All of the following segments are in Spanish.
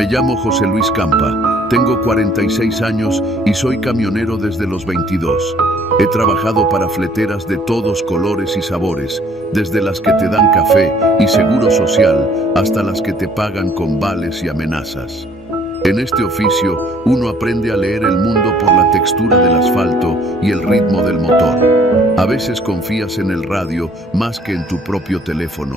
Me llamo José Luis Campa, tengo 46 años y soy camionero desde los 22. He trabajado para fleteras de todos colores y sabores, desde las que te dan café y seguro social hasta las que te pagan con vales y amenazas. En este oficio, uno aprende a leer el mundo por la textura del asfalto y el ritmo del motor. A veces confías en el radio más que en tu propio teléfono.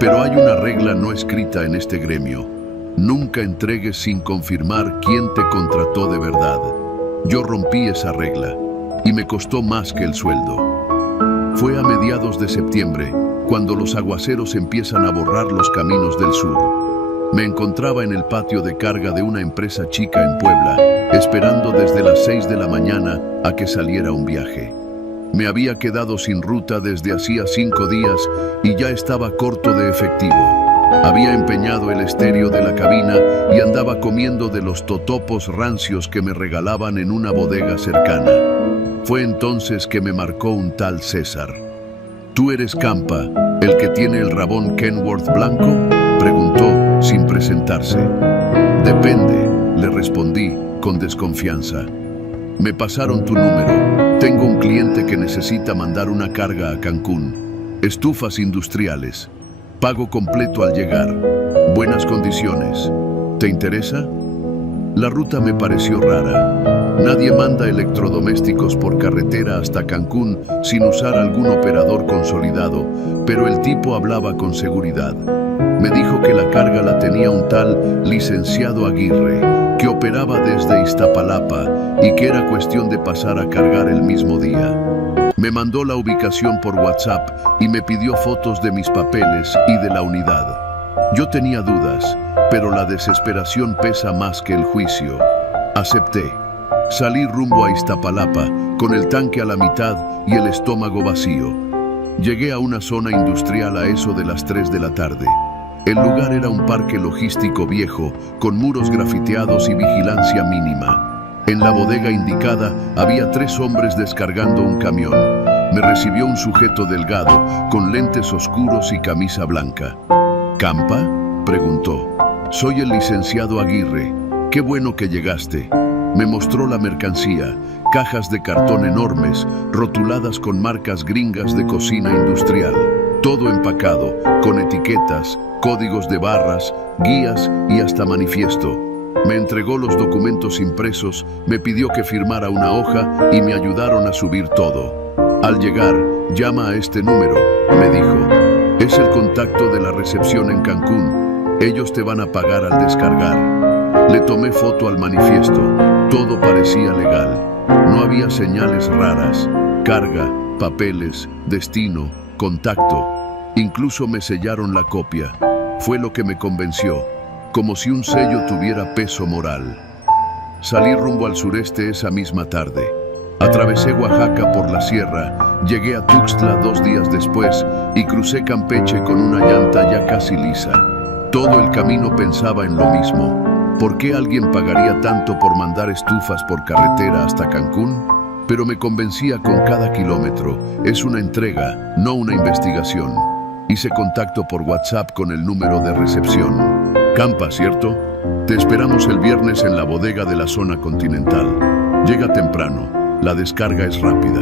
Pero hay una regla no escrita en este gremio. Nunca entregues sin confirmar quién te contrató de verdad. Yo rompí esa regla y me costó más que el sueldo. Fue a mediados de septiembre, cuando los aguaceros empiezan a borrar los caminos del sur. Me encontraba en el patio de carga de una empresa chica en Puebla, esperando desde las 6 de la mañana a que saliera un viaje. Me había quedado sin ruta desde hacía 5 días y ya estaba corto de efectivo. Había empeñado el estéreo de la cabina y andaba comiendo de los totopos rancios que me regalaban en una bodega cercana. Fue entonces que me marcó un tal César. ¿Tú eres Campa, el que tiene el rabón Kenworth blanco?, preguntó sin presentarse. Depende, le respondí con desconfianza. Me pasaron tu número. Tengo un cliente que necesita mandar una carga a Cancún. Estufas industriales. Pago completo al llegar. Buenas condiciones. ¿Te interesa? La ruta me pareció rara. Nadie manda electrodomésticos por carretera hasta Cancún sin usar algún operador consolidado, pero el tipo hablaba con seguridad. Me dijo que la carga la tenía un tal licenciado Aguirre, que operaba desde Iztapalapa y que era cuestión de pasar a cargar el mismo día. Me mandó la ubicación por WhatsApp y me pidió fotos de mis papeles y de la unidad. Yo tenía dudas, pero la desesperación pesa más que el juicio. Acepté. Salí rumbo a Iztapalapa, con el tanque a la mitad y el estómago vacío. Llegué a una zona industrial a eso de las 3 de la tarde. El lugar era un parque logístico viejo, con muros grafiteados y vigilancia mínima. En la bodega indicada había 3 hombres descargando un camión. Me recibió un sujeto delgado, con lentes oscuros y camisa blanca. ¿Campa?, preguntó. Soy el licenciado Aguirre. Qué bueno que llegaste. Me mostró la mercancía, cajas de cartón enormes, rotuladas con marcas gringas de cocina industrial. Todo empacado, con etiquetas, códigos de barras, guías y hasta manifiesto. Me entregó los documentos impresos, me pidió que firmara una hoja y me ayudaron a subir todo. Al llegar, llama a este número, me dijo. Es el contacto de la recepción en Cancún. Ellos te van a pagar al descargar. Le tomé foto al manifiesto. Todo parecía legal. No había señales raras. Carga, papeles, destino, contacto. Incluso me sellaron la copia. Fue lo que me convenció, como si un sello tuviera peso moral. Salí rumbo al sureste esa misma tarde. Atravesé Oaxaca por la sierra, llegué a Tuxtla 2 días después y crucé Campeche con una llanta ya casi lisa. Todo el camino pensaba en lo mismo. ¿Por qué alguien pagaría tanto por mandar estufas por carretera hasta Cancún? Pero me convencía con cada kilómetro. Es una entrega, no una investigación. Hice contacto por WhatsApp con el número de recepción. Campa, ¿cierto? Te esperamos el viernes en la bodega de la zona continental. Llega temprano, la descarga es rápida.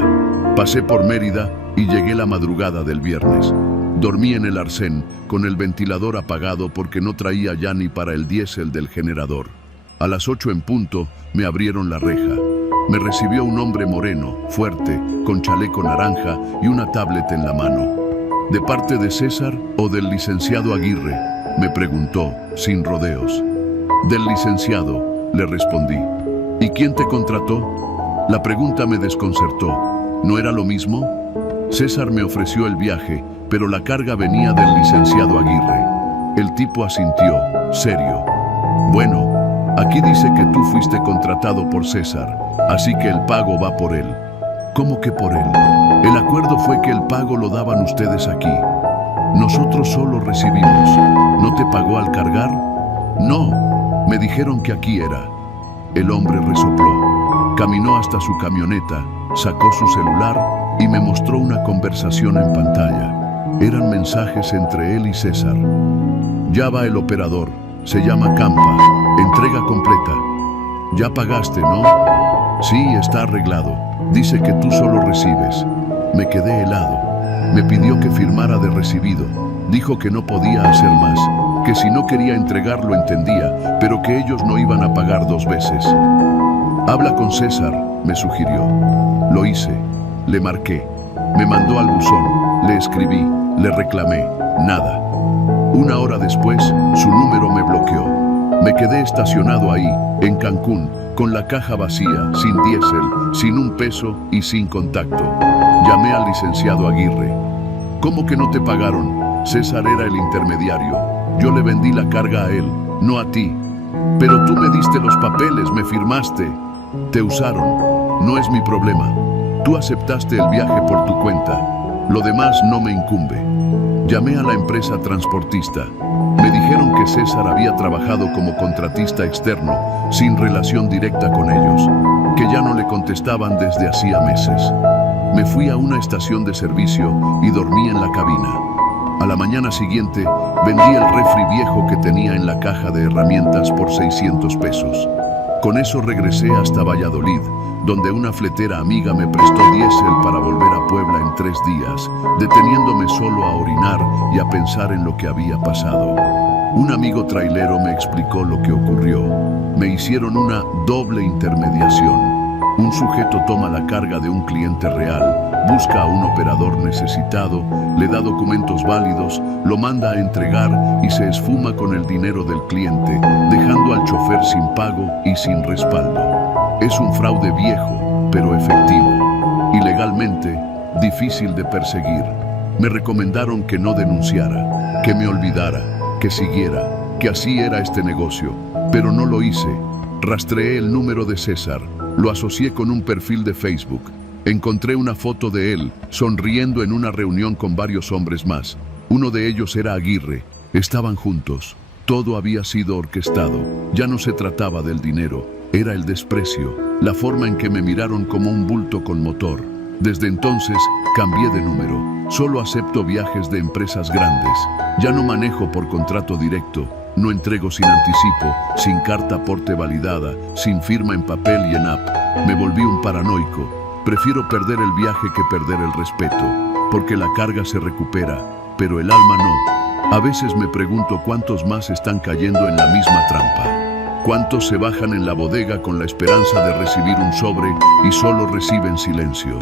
Pasé por Mérida y llegué la madrugada del viernes. Dormí en el arcén, con el ventilador apagado porque no traía ya ni para el diésel del generador. A las 8 en punto me abrieron la reja. Me recibió un hombre moreno, fuerte, con chaleco naranja y una tablet en la mano. ¿De parte de César o del licenciado Aguirre?, me preguntó, sin rodeos. Del licenciado, le respondí. ¿Y quién te contrató? La pregunta me desconcertó. ¿No era lo mismo? César me ofreció el viaje, pero la carga venía del licenciado Aguirre. El tipo asintió, serio. Bueno, aquí dice que tú fuiste contratado por César, así que el pago va por él. ¿Cómo que por él? El acuerdo fue que el pago lo daban ustedes aquí. Nosotros solo recibimos. ¿No te pagó al cargar? No, me dijeron que aquí era. El hombre resopló. Caminó hasta su camioneta, sacó su celular y me mostró una conversación en pantalla. Eran mensajes entre él y César. Ya va el operador, se llama Campa. Entrega completa. Ya pagaste, ¿no? Sí, está arreglado. Dice que tú solo recibes. Me quedé helado. Me pidió que firmara de recibido. Dijo que no podía hacer más, que si no quería entregar lo entendía, pero que ellos no iban a pagar 2 veces. Habla con César, me sugirió. Lo hice. Le marqué. Me mandó al buzón. Le escribí. Le reclamé. Nada. 1 hora después, su número me bloqueó. Me quedé estacionado ahí, en Cancún, con la caja vacía, sin diésel, sin un peso y sin contacto. Llamé al licenciado Aguirre. ¿Cómo que no te pagaron? César era el intermediario. Yo le vendí la carga a él, no a ti. Pero tú me diste los papeles, me firmaste. Te usaron. No es mi problema. Tú aceptaste el viaje por tu cuenta. Lo demás no me incumbe. Llamé a la empresa transportista. Me dijeron que César había trabajado como contratista externo, sin relación directa con ellos, que ya no le contestaban desde hacía meses. Me fui a una estación de servicio y dormí en la cabina. A la mañana siguiente, vendí el refri viejo que tenía en la caja de herramientas por 600 pesos. Con eso regresé hasta Valladolid, donde una fletera amiga me prestó diésel para volver a Puebla en 3 días, deteniéndome solo a orinar y a pensar en lo que había pasado. Un amigo trailero me explicó lo que ocurrió. Me hicieron una doble intermediación. Un sujeto toma la carga de un cliente real, busca a un operador necesitado, le da documentos válidos, lo manda a entregar y se esfuma con el dinero del cliente, dejando al chofer sin pago y sin respaldo. Es un fraude viejo, pero efectivo. Y legalmente, difícil de perseguir. Me recomendaron que no denunciara, que me olvidara, que siguiera, que así era este negocio. Pero no lo hice. Rastreé el número de César, lo asocié con un perfil de Facebook. Encontré una foto de él, sonriendo en una reunión con varios hombres más. Uno de ellos era Aguirre. Estaban juntos. Todo había sido orquestado. Ya no se trataba del dinero. Era el desprecio, la forma en que me miraron como un bulto con motor. Desde entonces, cambié de número. Solo acepto viajes de empresas grandes. Ya no manejo por contrato directo. No entrego sin anticipo, sin carta aporte validada, sin firma en papel y en app. Me volví un paranoico. Prefiero perder el viaje que perder el respeto, porque la carga se recupera, pero el alma no. A veces me pregunto cuántos más están cayendo en la misma trampa. ¿Cuántos se bajan en la bodega con la esperanza de recibir un sobre y solo reciben silencio?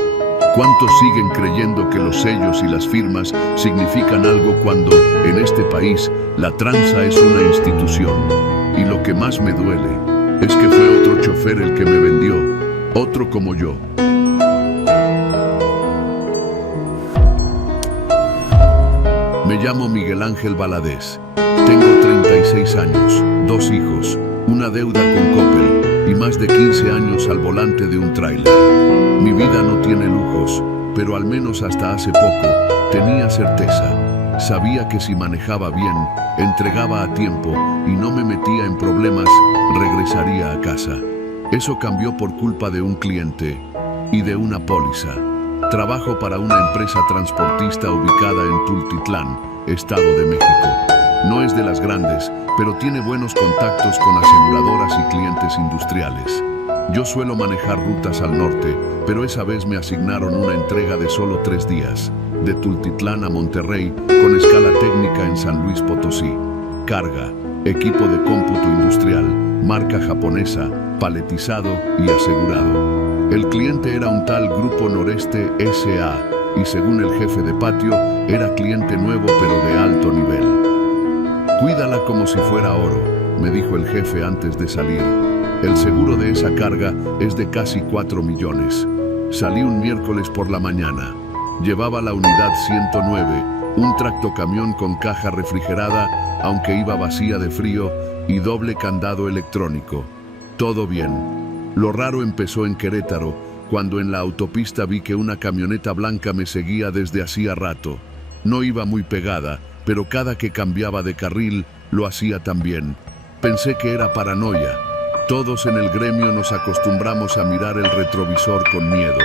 ¿Cuántos siguen creyendo que los sellos y las firmas significan algo cuando, en este país, la tranza es una institución? Y lo que más me duele es que fue otro chofer el que me vendió, otro como yo. Me llamo Miguel Ángel Valadez. Tengo 36 años, 2 hijos, una deuda con Coppel y más de 15 años al volante de un tráiler. Mi vida no tiene lujos, pero al menos hasta hace poco tenía certeza. Sabía que si manejaba bien, entregaba a tiempo y no me metía en problemas, regresaría a casa. Eso cambió por culpa de un cliente y de una póliza. Trabajo para una empresa transportista ubicada en Tultitlán, Estado de México. No es de las grandes, pero tiene buenos contactos con aseguradoras y clientes industriales. Yo suelo manejar rutas al norte, pero esa vez me asignaron una entrega de solo 3 días, de Tultitlán a Monterrey, con escala técnica en San Luis Potosí. Carga, equipo de cómputo industrial, marca japonesa, paletizado y asegurado. El cliente era un tal Grupo Noreste S.A. y según el jefe de patio, era cliente nuevo pero de alto nivel. Cuídala como si fuera oro, me dijo el jefe antes de salir. El seguro de esa carga es de casi 4 millones. Salí un miércoles por la mañana. Llevaba la unidad 109, un tractocamión con caja refrigerada, aunque iba vacía de frío, y doble candado electrónico. Todo bien. Lo raro empezó en Querétaro, cuando en la autopista vi que una camioneta blanca me seguía desde hacía rato. No iba muy pegada, pero cada que cambiaba de carril, lo hacía también. Pensé que era paranoia. Todos en el gremio nos acostumbramos a mirar el retrovisor con miedo.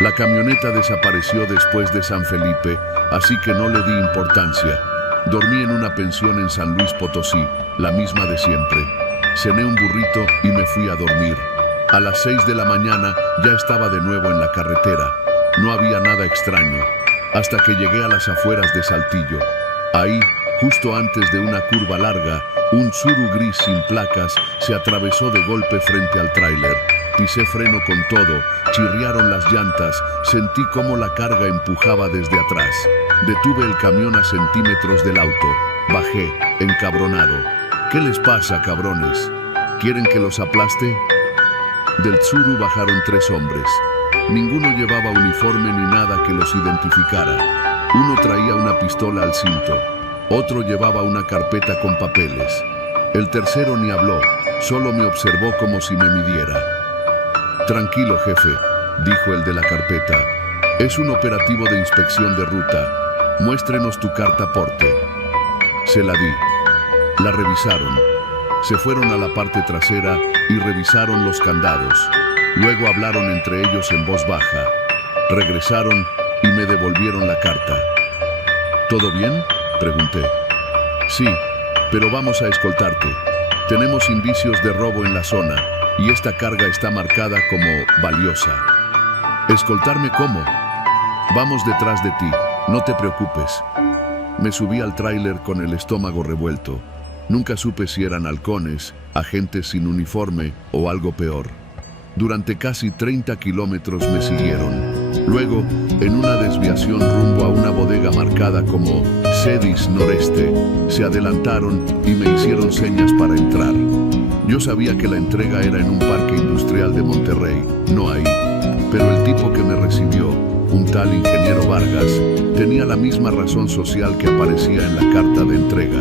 La camioneta desapareció después de San Felipe, así que no le di importancia. Dormí en una pensión en San Luis Potosí, la misma de siempre. cené un burrito y me fui a dormir. A las 6 de la mañana ya estaba de nuevo en la carretera. No había nada extraño, hasta que llegué a las afueras de Saltillo. Ahí, justo antes de una curva larga, un Tsuru gris sin placas se atravesó de golpe frente al tráiler. Pisé freno con todo, chirriaron las llantas, sentí cómo la carga empujaba desde atrás. Detuve el camión a centímetros del auto. Bajé, encabronado. ¿Qué les pasa, cabrones? ¿Quieren que los aplaste? Del Tsuru bajaron 3 hombres. Ninguno llevaba uniforme ni nada que los identificara. Uno traía una pistola al cinto. Otro llevaba una carpeta con papeles. El tercero ni habló, solo me observó como si me midiera. Tranquilo, jefe, dijo el de la carpeta. Es un operativo de inspección de ruta. Muéstrenos tu carta aporte. Se la di. La revisaron. Se fueron a la parte trasera y revisaron los candados. Luego hablaron entre ellos en voz baja. Regresaron y me devolvieron la carta. ¿Todo bien?, pregunté. Sí, pero vamos a escoltarte. Tenemos indicios de robo en la zona y esta carga está marcada como valiosa. ¿Escoltarme cómo? Vamos detrás de ti, no te preocupes. Me subí al tráiler con el estómago revuelto. Nunca supe si eran halcones, agentes sin uniforme o algo peor. Durante casi 30 kilómetros me siguieron. Luego, en una desviación rumbo a una bodega marcada como Cedis Noreste, se adelantaron y me hicieron señas para entrar. Yo sabía que la entrega era en un parque industrial de Monterrey, no ahí. Pero el tipo que me recibió, un tal ingeniero Vargas, tenía la misma razón social que aparecía en la carta de entrega.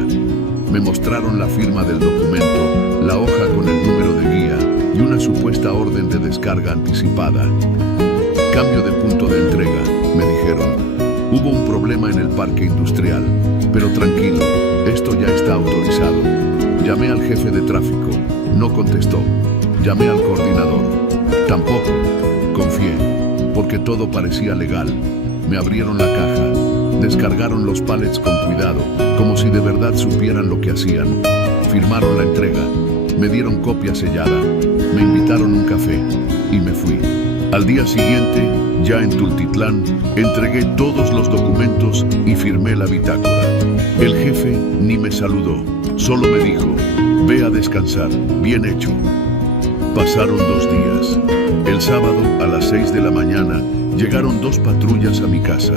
Me mostraron la firma del documento, la hoja con el número de guía y una supuesta orden de descarga anticipada. Cambio de punto de entrega, me dijeron. Hubo un problema en el parque industrial, pero tranquilo, esto ya está autorizado. Llamé al jefe de tráfico, no contestó. Llamé al coordinador, tampoco. Confié, porque todo parecía legal. Me abrieron la caja, descargaron los pallets con cuidado, como si de verdad supieran lo que hacían. Firmaron la entrega, me dieron copia sellada, me invitaron un café y me fui. Al día siguiente, ya en Tultitlán, entregué todos los documentos y firmé la bitácora. El jefe ni me saludó, solo me dijo, ve a descansar, bien hecho. Pasaron 2 días. El sábado, a las 6 de la mañana, llegaron 2 patrullas a mi casa.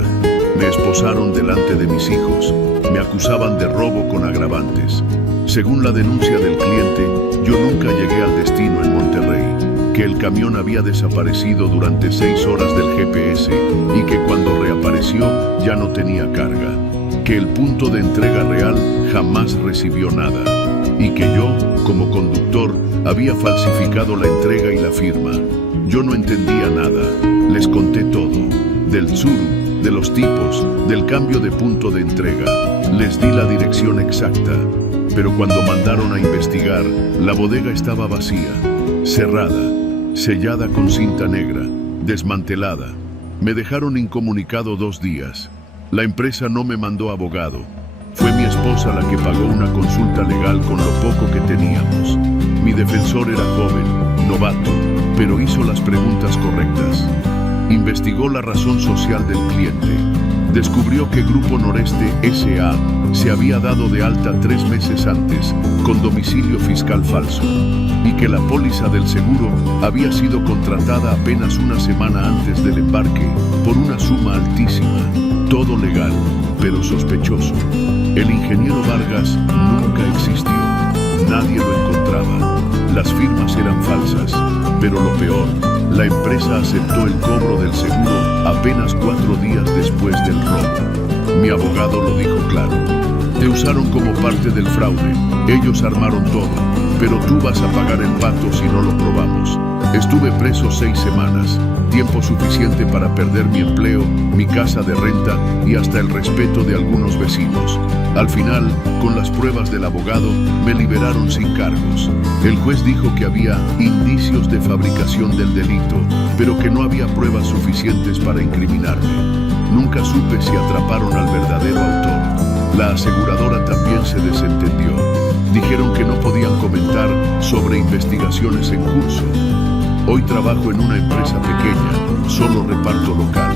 Me esposaron delante de mis hijos. Me acusaban de robo con agravantes. Según la denuncia del cliente, yo nunca llegué al destino en Monterrey, que el camión había desaparecido durante 6 horas del GPS y que cuando reapareció ya no tenía carga, que el punto de entrega real jamás recibió nada y que yo, como conductor, había falsificado la entrega y la firma. Yo no entendía nada, les conté todo, del Tsuru, de los tipos, del cambio de punto de entrega. Les di la dirección exacta, pero cuando mandaron a investigar, la bodega estaba vacía, cerrada, sellada con cinta negra, desmantelada. Me dejaron incomunicado 2 días. La empresa no me mandó abogado. Fue mi esposa la que pagó una consulta legal con lo poco que teníamos. Mi defensor era joven, novato, pero hizo las preguntas correctas. Investigó la razón social del cliente. Descubrió que Grupo Noreste S.A. se había dado de alta 3 meses antes, con domicilio fiscal falso, y que la póliza del seguro había sido contratada apenas una semana antes del embarque por una suma altísima. Todo legal, pero sospechoso. El ingeniero Vargas nunca existió. Nadie lo encontraba. Las firmas eran falsas, pero lo peor, la empresa aceptó el cobro del seguro apenas 4 días después del robo. Mi abogado lo dijo claro. Te usaron como parte del fraude. Ellos armaron todo, pero tú vas a pagar el pato si no lo probamos. Estuve preso 6 semanas, tiempo suficiente para perder mi empleo, mi casa de renta y hasta el respeto de algunos vecinos. Al final, con las pruebas del abogado, me liberaron sin cargos. El juez dijo que había indicios de fabricación del delito, pero que no había pruebas suficientes para incriminarme. Nunca supe si atraparon al verdadero autor. La aseguradora también se desentendió. Dijeron que no podían comentar sobre investigaciones en curso. Hoy trabajo en una empresa pequeña, solo reparto local.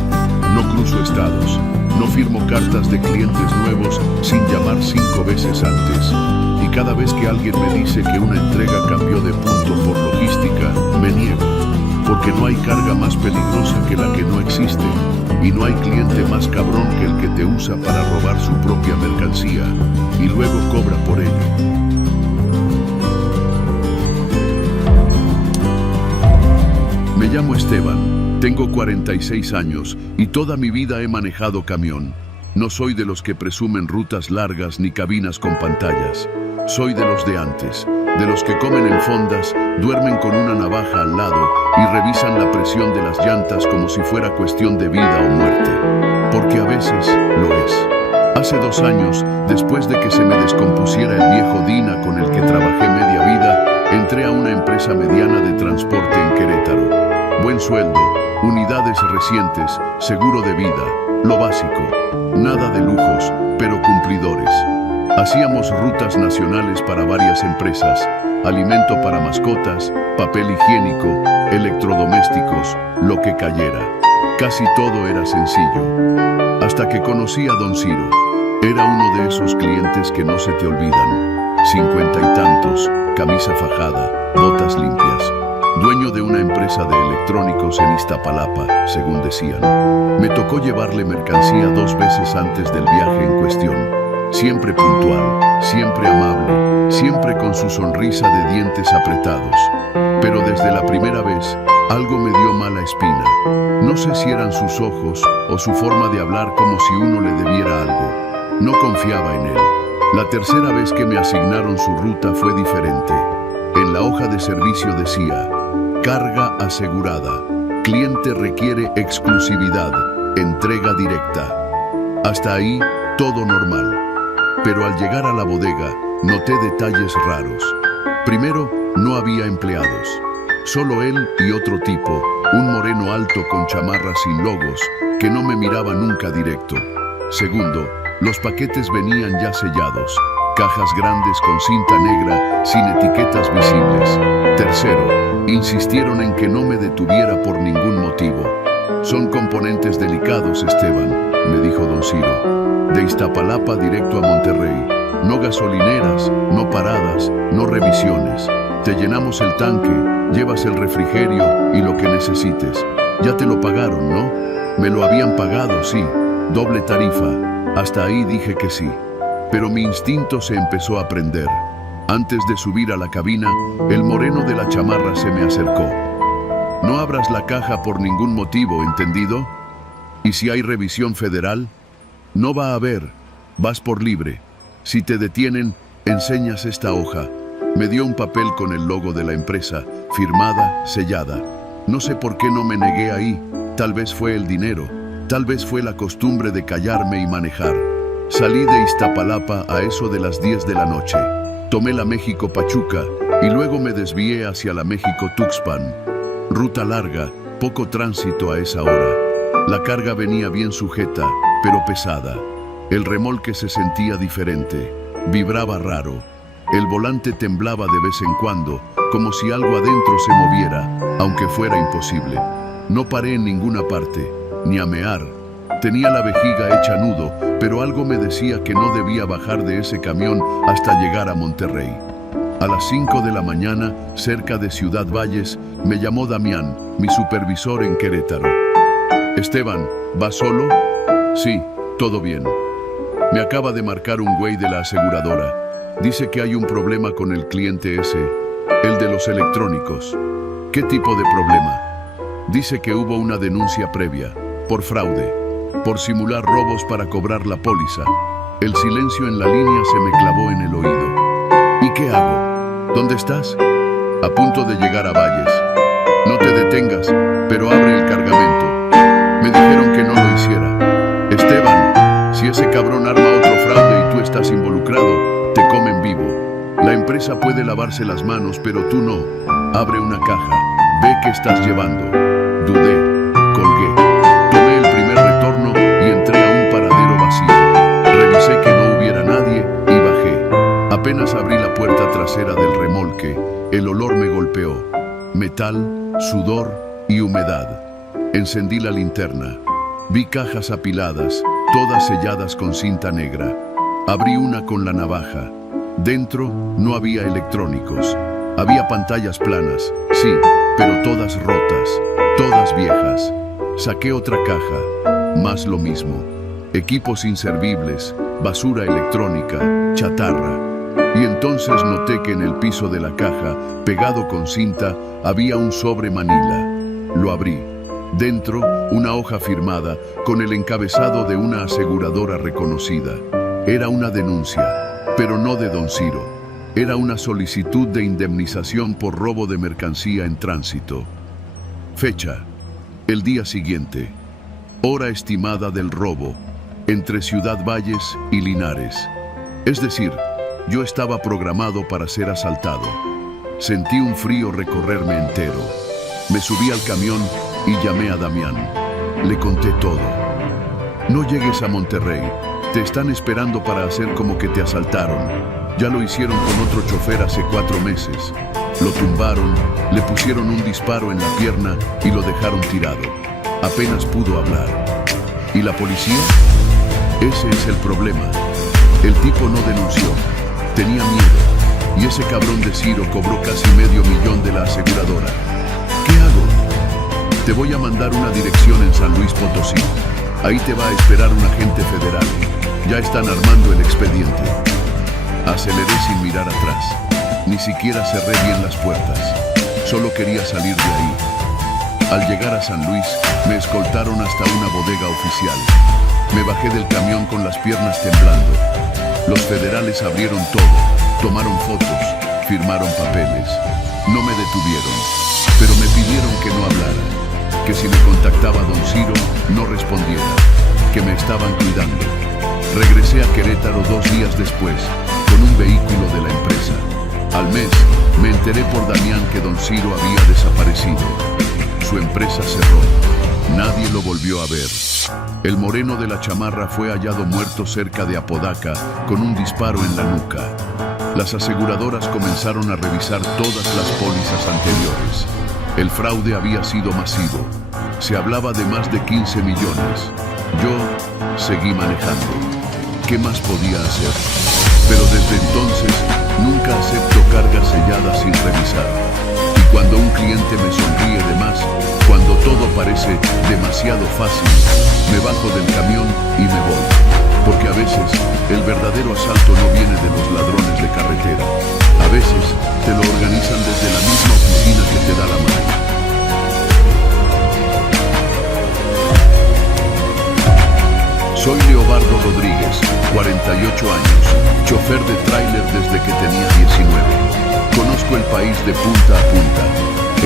No cruzo estados, no firmo cartas de clientes nuevos sin llamar 5 veces antes. Y cada vez que alguien me dice que una entrega cambió de punto por logística, me niego. Porque no hay carga más peligrosa que la que no existe. Y no hay cliente más cabrón que el que te usa para robar su propia mercancía y luego cobra por ello. Me llamo Esteban, tengo 46 años y toda mi vida he manejado camión. No soy de los que presumen rutas largas ni cabinas con pantallas. Soy de los de antes, de los que comen en fondas, duermen con una navaja al lado y revisan la presión de las llantas como si fuera cuestión de vida o muerte. Porque a veces lo es. Hace 2 años, después de que se me descompusiera el viejo Dina con el que trabajé media vida, entré a una empresa mediana de transporte en Querétaro. Buen sueldo, unidades recientes, seguro de vida, lo básico. Nada de lujos, pero cumplidores. Hacíamos rutas nacionales para varias empresas, alimento para mascotas, papel higiénico, electrodomésticos, lo que cayera. Casi todo era sencillo. Hasta que conocí a Don Ciro. Era uno de esos clientes que no se te olvidan. 50 y tantos, camisa fajada, botas limpias. Dueño de una empresa de electrónicos en Iztapalapa, según decían. Me tocó llevarle mercancía 2 veces antes del viaje en cuestión. Siempre puntual, siempre amable, siempre con su sonrisa de dientes apretados. Pero desde la primera vez, algo me dio mala espina. No sé si eran sus ojos o su forma de hablar como si uno le debiera algo. No confiaba en él. La tercera vez que me asignaron su ruta fue diferente. En la hoja de servicio decía: carga asegurada, cliente requiere exclusividad, entrega directa. Hasta ahí, todo normal. Pero al llegar a la bodega, noté detalles raros. Primero, no había empleados. Solo él y otro tipo, un moreno alto con chamarra sin logos, que no me miraba nunca directo. Segundo, los paquetes venían ya sellados, cajas grandes con cinta negra, sin etiquetas visibles. Tercero, insistieron en que no me detuviera por ningún motivo. Son componentes delicados, Esteban, me dijo Don Ciro. De Iztapalapa directo a Monterrey. No gasolineras, no paradas, no revisiones. Te llenamos el tanque, llevas el refrigerio y lo que necesites. Ya te lo pagaron, ¿no? Me lo habían pagado, sí. Doble tarifa. Hasta ahí dije que sí. Pero mi instinto se empezó a prender. Antes de subir a la cabina, el moreno de la chamarra se me acercó. No abras la caja por ningún motivo, ¿entendido? ¿Y si hay revisión federal? No va a haber. Vas por libre. Si te detienen, enseñas esta hoja. Me dio un papel con el logo de la empresa, firmada, sellada. No sé por qué no me negué ahí. Tal vez fue el dinero. Tal vez fue la costumbre de callarme y manejar. Salí de Iztapalapa a eso de las 10 de la noche. Tomé la México-Pachuca y luego me desvié hacia la México-Tuxpan. Ruta larga, poco tránsito a esa hora. La carga venía bien sujeta, pero pesada. El remolque se sentía diferente, vibraba raro. El volante temblaba de vez en cuando, como si algo adentro se moviera, aunque fuera imposible. No paré en ninguna parte, ni a mear. Tenía la vejiga hecha nudo, pero algo me decía que no debía bajar de ese camión hasta llegar a Monterrey. A las 5 de la mañana, cerca de Ciudad Valles, me llamó Damián, mi supervisor en Querétaro. Esteban, ¿vas solo? Sí, todo bien. Me acaba de marcar un güey de la aseguradora. Dice que hay un problema con el cliente ese, el de los electrónicos. ¿Qué tipo de problema? Dice que hubo una denuncia previa, por fraude, por simular robos para cobrar la póliza. El silencio en la línea se me clavó en el oído. ¿Y qué hago? ¿Dónde estás? A punto de llegar a Valles. No te detengas, pero abre el cargamento. Me dijeron que no lo hiciera. Esteban, si ese cabrón arma otro fraude y tú estás involucrado, te comen vivo. La empresa puede lavarse las manos, pero tú no. Abre una caja. Ve qué estás llevando. Dudé. Colgué. Tomé el primer retorno y entré a un paradero vacío. Revisé que no hubiera nadie y bajé. Apenas abrí la puerta trasera del remolque, el olor me golpeó. Metal, sudor y humedad. Encendí la linterna. Vi cajas apiladas, todas selladas con cinta negra. Abrí una con la navaja. Dentro no había electrónicos. Había pantallas planas, sí, pero todas rotas, todas viejas. Saqué otra caja, más lo mismo. Equipos inservibles, basura electrónica, chatarra. Y entonces noté que en el piso de la caja, pegado con cinta, había un sobre manila. Lo abrí. Dentro, una hoja firmada con el encabezado de una aseguradora reconocida. Era una denuncia, pero no de Don Ciro. Era una solicitud de indemnización por robo de mercancía en tránsito. Fecha: el día siguiente. Hora estimada del robo, entre Ciudad Valles y Linares. Es decir, yo estaba programado para ser asaltado. Sentí un frío recorrerme entero. Me subí al camión y llamé a Damián. Le conté todo. No llegues a Monterrey. Te están esperando para hacer como que te asaltaron. Ya lo hicieron con otro chofer hace 4 meses. Lo tumbaron, le pusieron un disparo en la pierna y lo dejaron tirado. Apenas pudo hablar. ¿Y la policía? Ese es el problema. El tipo no denunció. Tenía miedo. Y ese cabrón de Ciro cobró casi $500,000 de la aseguradora. ¿Qué hago? Te voy a mandar una dirección en San Luis Potosí. Ahí te va a esperar un agente federal. Ya están armando el expediente. Aceleré sin mirar atrás. Ni siquiera cerré bien las puertas. Solo quería salir de ahí. Al llegar a San Luis, me escoltaron hasta una bodega oficial. Me bajé del camión con las piernas temblando. Los federales abrieron todo, tomaron fotos, firmaron papeles. No me detuvieron, pero me pidieron que no hablara, que si me contactaba Don Ciro, no respondiera, que me estaban cuidando. Regresé a Querétaro 2 días después, con un vehículo de la empresa. Al mes, me enteré por Damián que Don Ciro había desaparecido. Su empresa cerró. Nadie lo volvió a ver. El moreno de la chamarra fue hallado muerto cerca de Apodaca, con un disparo en la nuca. Las aseguradoras comenzaron a revisar todas las pólizas anteriores. El fraude había sido masivo. Se hablaba de más de 15 millones. Yo seguí manejando. ¿Qué más podía hacer? Pero desde entonces, nunca acepto cargas selladas sin revisar. Y cuando un cliente me sonríe de más, cuando todo parece demasiado fácil, me bajo del camión y me voy. Porque a veces el verdadero asalto no viene de los ladrones de carretera. A veces te lo organizan desde la misma oficina que te da la mano. Soy Leobardo Rodríguez, 48 años, chofer de tráiler desde que tenía 19. Conozco el país de punta a punta.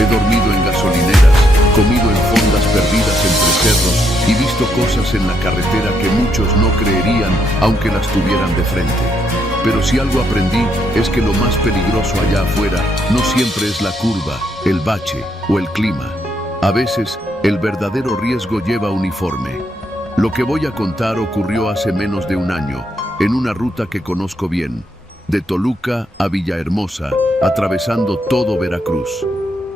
He dormido en gasolineras, comido en fondas perdidas entre cerros y visto cosas en la carretera que muchos no creerían aunque las tuvieran de frente. Pero si algo aprendí es que lo más peligroso allá afuera no siempre es la curva, el bache o el clima. A veces el verdadero riesgo lleva uniforme. Lo que voy a contar ocurrió hace menos de un año, en una ruta que conozco bien, de Toluca a Villahermosa, atravesando todo Veracruz.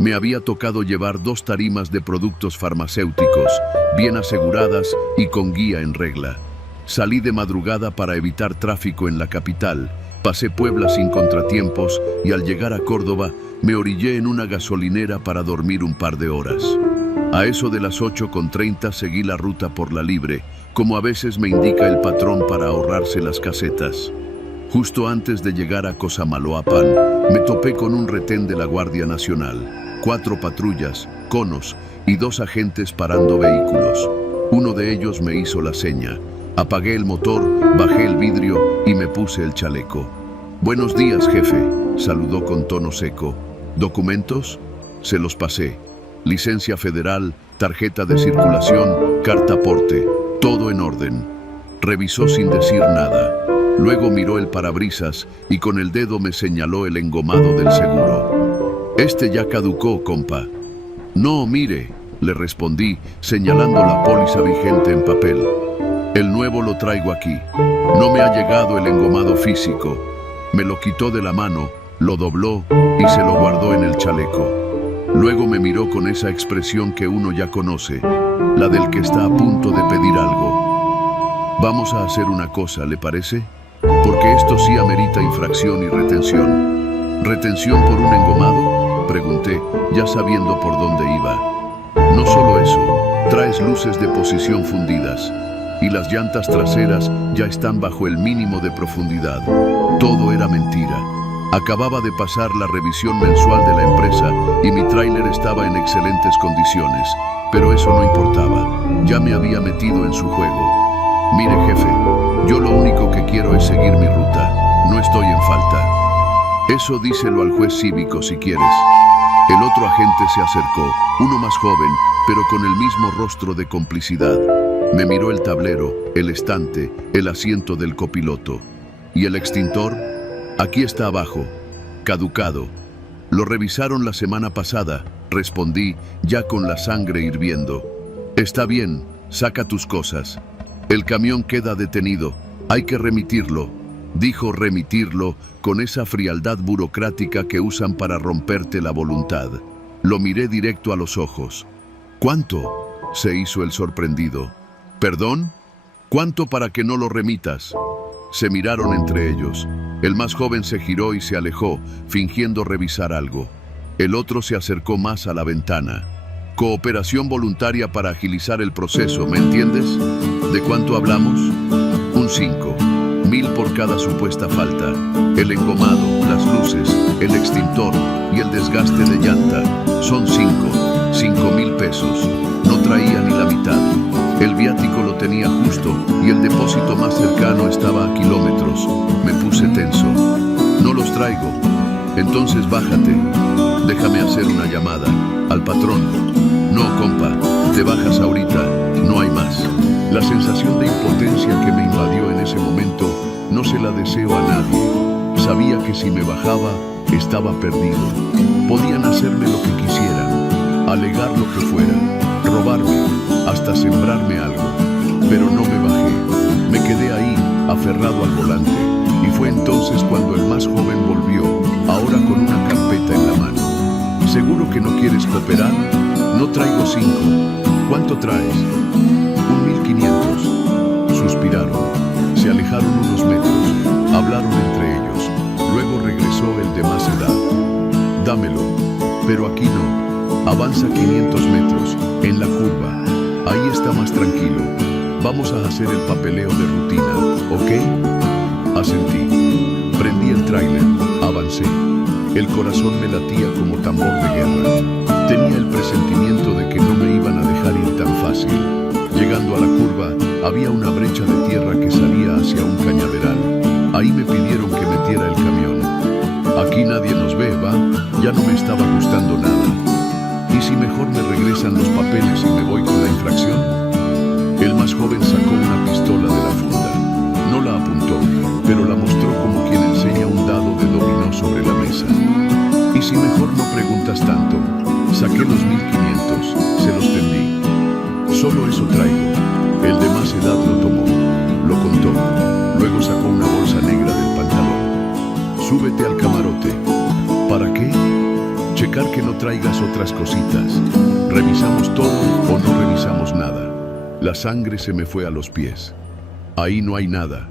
Me había tocado llevar 2 tarimas de productos farmacéuticos, bien aseguradas y con guía en regla. Salí de madrugada para evitar tráfico en la capital, pasé Puebla sin contratiempos y al llegar a Córdoba me orillé en una gasolinera para dormir un par de horas. A eso de las 8:30 seguí la ruta por la libre, como a veces me indica el patrón para ahorrarse las casetas. Justo antes de llegar a Cosamaloapan, me topé con un retén de la Guardia Nacional, 4 patrullas, conos y 2 agentes parando vehículos. Uno de ellos me hizo la seña. Apagué el motor, bajé el vidrio y me puse el chaleco. «Buenos días, jefe», saludó con tono seco. «¿Documentos?» Se los pasé. Licencia federal, tarjeta de circulación, carta aporte, todo en orden. Revisó sin decir nada. Luego miró el parabrisas y con el dedo me señaló el engomado del seguro. «Este ya caducó, compa». «No, mire», le respondí, señalando la póliza vigente en papel. «El nuevo lo traigo aquí. No me ha llegado el engomado físico». Me lo quitó de la mano, lo dobló y se lo guardó en el chaleco. Luego me miró con esa expresión que uno ya conoce, la del que está a punto de pedir algo. Vamos a hacer una cosa, ¿le parece? Porque esto sí amerita infracción y retención. ¿Retención por un engomado?, pregunté, ya sabiendo por dónde iba. No solo eso, traes luces de posición fundidas y las llantas traseras ya están bajo el mínimo de profundidad. Todo era mentira. Acababa de pasar la revisión mensual de la empresa y mi tráiler estaba en excelentes condiciones, pero eso no importaba. Ya me había metido en su juego. Mire, jefe, yo lo único que quiero es seguir mi ruta. No estoy en falta. Eso díselo al juez cívico si quieres. El otro agente se acercó, uno más joven, pero con el mismo rostro de complicidad. Me miró el tablero, el estante, el asiento del copiloto. ¿Y el extintor? Aquí está abajo, caducado. Lo revisaron la semana pasada, respondí, ya con la sangre hirviendo. Está bien, saca tus cosas. El camión queda detenido, hay que remitirlo. Dijo remitirlo con esa frialdad burocrática que usan para romperte la voluntad. Lo miré directo a los ojos. ¿Cuánto?, se hizo el sorprendido. ¿Perdón? ¿Cuánto para que no lo remitas? Se miraron entre ellos. El más joven se giró y se alejó, fingiendo revisar algo. El otro se acercó más a la ventana. Cooperación voluntaria para agilizar el proceso, ¿me entiendes? ¿De cuánto hablamos? Un 5. 1000 por cada supuesta falta. El engomado, las luces, el extintor y el desgaste de llanta. Son 5.000 pesos. No traía ni la mitad. El viático lo tenía justo y el depósito más cercano estaba a kilómetros. Me puse tenso. No los traigo. Entonces bájate. Déjame hacer una llamada. Al patrón. No, compa. Te bajas ahorita. No hay más. La sensación de impotencia que me invadió en ese momento no se la deseo a nadie. Sabía que si me bajaba, estaba perdido. Podían hacerme lo que quisieran, alegar lo que fuera, robarme, hasta sembrarme algo. Pero no me bajé. Me quedé ahí, aferrado al volante. Y fue entonces cuando el más joven volvió, ahora con una carpeta en la mano. ¿Seguro que no quieres cooperar? No traigo 5. ¿Cuánto traes? 1.500. Suspiraron. Se alejaron unos metros. Hablaron entre ellos. Luego regresó el de más edad. Dámelo. Pero aquí no. Avanza 500 metros. En la curva. Ahí está más tranquilo. Vamos a hacer el papeleo de rutina, ¿ok? Asentí. Prendí el tráiler. Avancé. El corazón me latía como tambor de guerra. Tenía el presentimiento de que no me iban a dejar ir tan fácil. Llegando a la curva, había una brecha de tierra que salía hacia un cañaveral. Ahí me pidieron que metiera el camión. Aquí nadie nos ve, ¿va? Ya no me estaba gustando nada. ¿Y si mejor me regresan los papeles y me voy con la infracción? El más joven sacó una pistola de la funda. No la apuntó, pero la mostró como quien enseña un dado de dominó sobre la mesa. ¿Y si mejor no preguntas tanto? Saqué los 1.500, se los tendí. Solo eso traigo. El de más edad lo tomó, lo contó. Luego sacó una bolsa negra del pantalón. Súbete al camarote. ¿Para qué? Checar que no traigas otras cositas. ¿Revisamos todo o no revisamos nada? La sangre se me fue a los pies. Ahí no hay nada.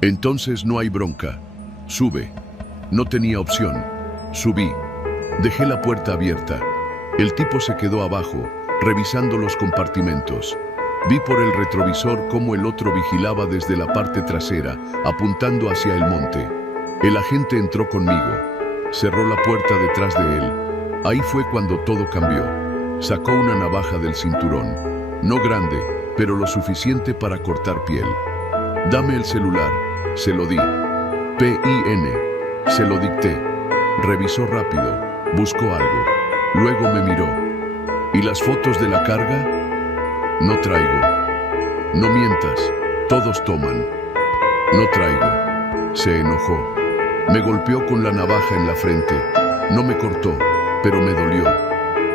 Entonces no hay bronca. Sube. No tenía opción. Subí. Dejé la puerta abierta. El tipo se quedó abajo, revisando los compartimentos. Vi por el retrovisor cómo el otro vigilaba desde la parte trasera, apuntando hacia el monte. El agente entró conmigo. Cerró la puerta detrás de él. Ahí fue cuando todo cambió. Sacó una navaja del cinturón. No grande, pero lo suficiente para cortar piel. Dame el celular. Se lo di. PIN. Se lo dicté. Revisó rápido. Buscó algo. Luego me miró. ¿Y las fotos de la carga? No traigo. No mientas. Todos toman. No traigo. Se enojó. Me golpeó con la navaja en la frente. No me cortó, pero me dolió.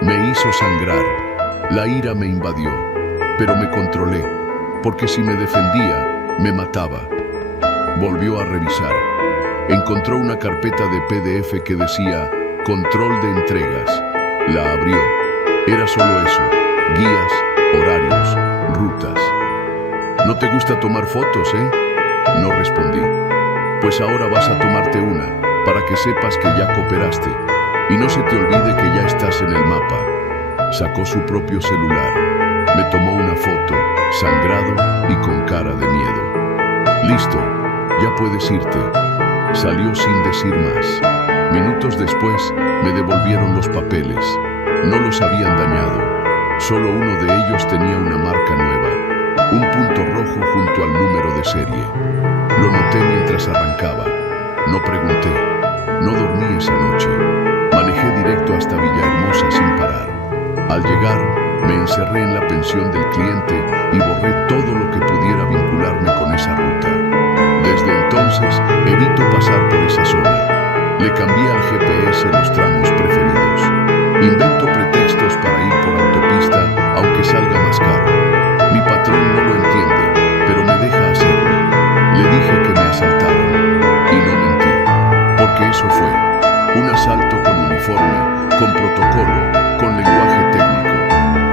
Me hizo sangrar. La ira me invadió. Pero me controlé, porque si me defendía, me mataba. Volvió a revisar. encontró una carpeta de PDF que decía Control de entregas. La abrió. Era solo eso: guías, horarios, rutas. ¿No te gusta tomar fotos, eh? No respondí. Pues ahora vas a tomarte una, para que sepas que ya cooperaste. Y no se te olvide que ya estás en el mapa. Sacó su propio celular. Me tomó una foto, sangrado y con cara de miedo. Listo, ya puedes irte. Salió sin decir más. Minutos después, me devolvieron los papeles. No los habían dañado. Solo uno de ellos tenía una marca nueva. Un punto rojo junto al número de serie. Lo noté mientras arrancaba. No pregunté. No dormí esa noche. Manejé directo hasta Villahermosa sin parar. Al llegar, me encerré en la pensión del cliente y borré todo lo que pudiera vincularme con esa ruta. Desde entonces, evito pasar por esa zona. Le cambié al GPS los tramos preferidos. Invento pretextos para ir por autopista, aunque salga más caro. Mi patrón no lo entiende, pero me deja hacerlo. Le dije que me asaltaron, y no mentí, porque eso fue un asalto con uniforme, con protocolo, con lenguaje técnico.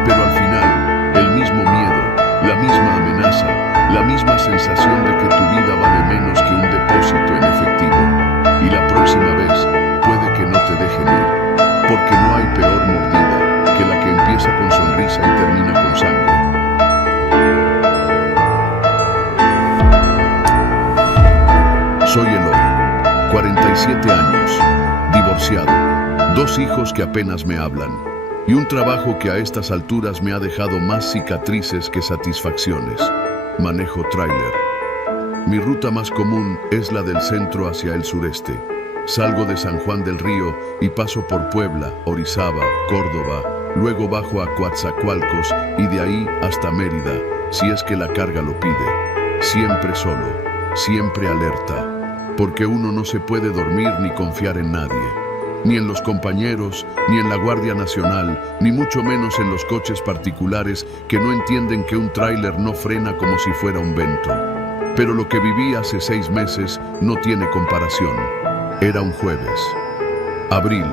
Pero al final, el mismo miedo, la misma amenaza, la misma sensación de que tu vida vale menos que un depósito en efectivo. Y la próxima vez, puede que no te dejen ir, porque no hay peor mordida que la que empieza con sonrisa y termina con sangre. Soy Eloy, 47 años, divorciado, 2 hijos que apenas me hablan, y un trabajo que a estas alturas me ha dejado más cicatrices que satisfacciones. Manejo tráiler. Mi ruta más común es la del centro hacia el sureste. Salgo de San Juan del Río y paso por Puebla, Orizaba, Córdoba, luego bajo a Coatzacoalcos y de ahí hasta Mérida, si es que la carga lo pide. Siempre solo, siempre alerta, porque uno no se puede dormir ni confiar en nadie, ni en los compañeros, ni en la Guardia Nacional, ni mucho menos en los coches particulares que no entienden que un tráiler no frena como si fuera un Vento. Pero lo que viví hace 6 meses no tiene comparación. Era un jueves. Abril.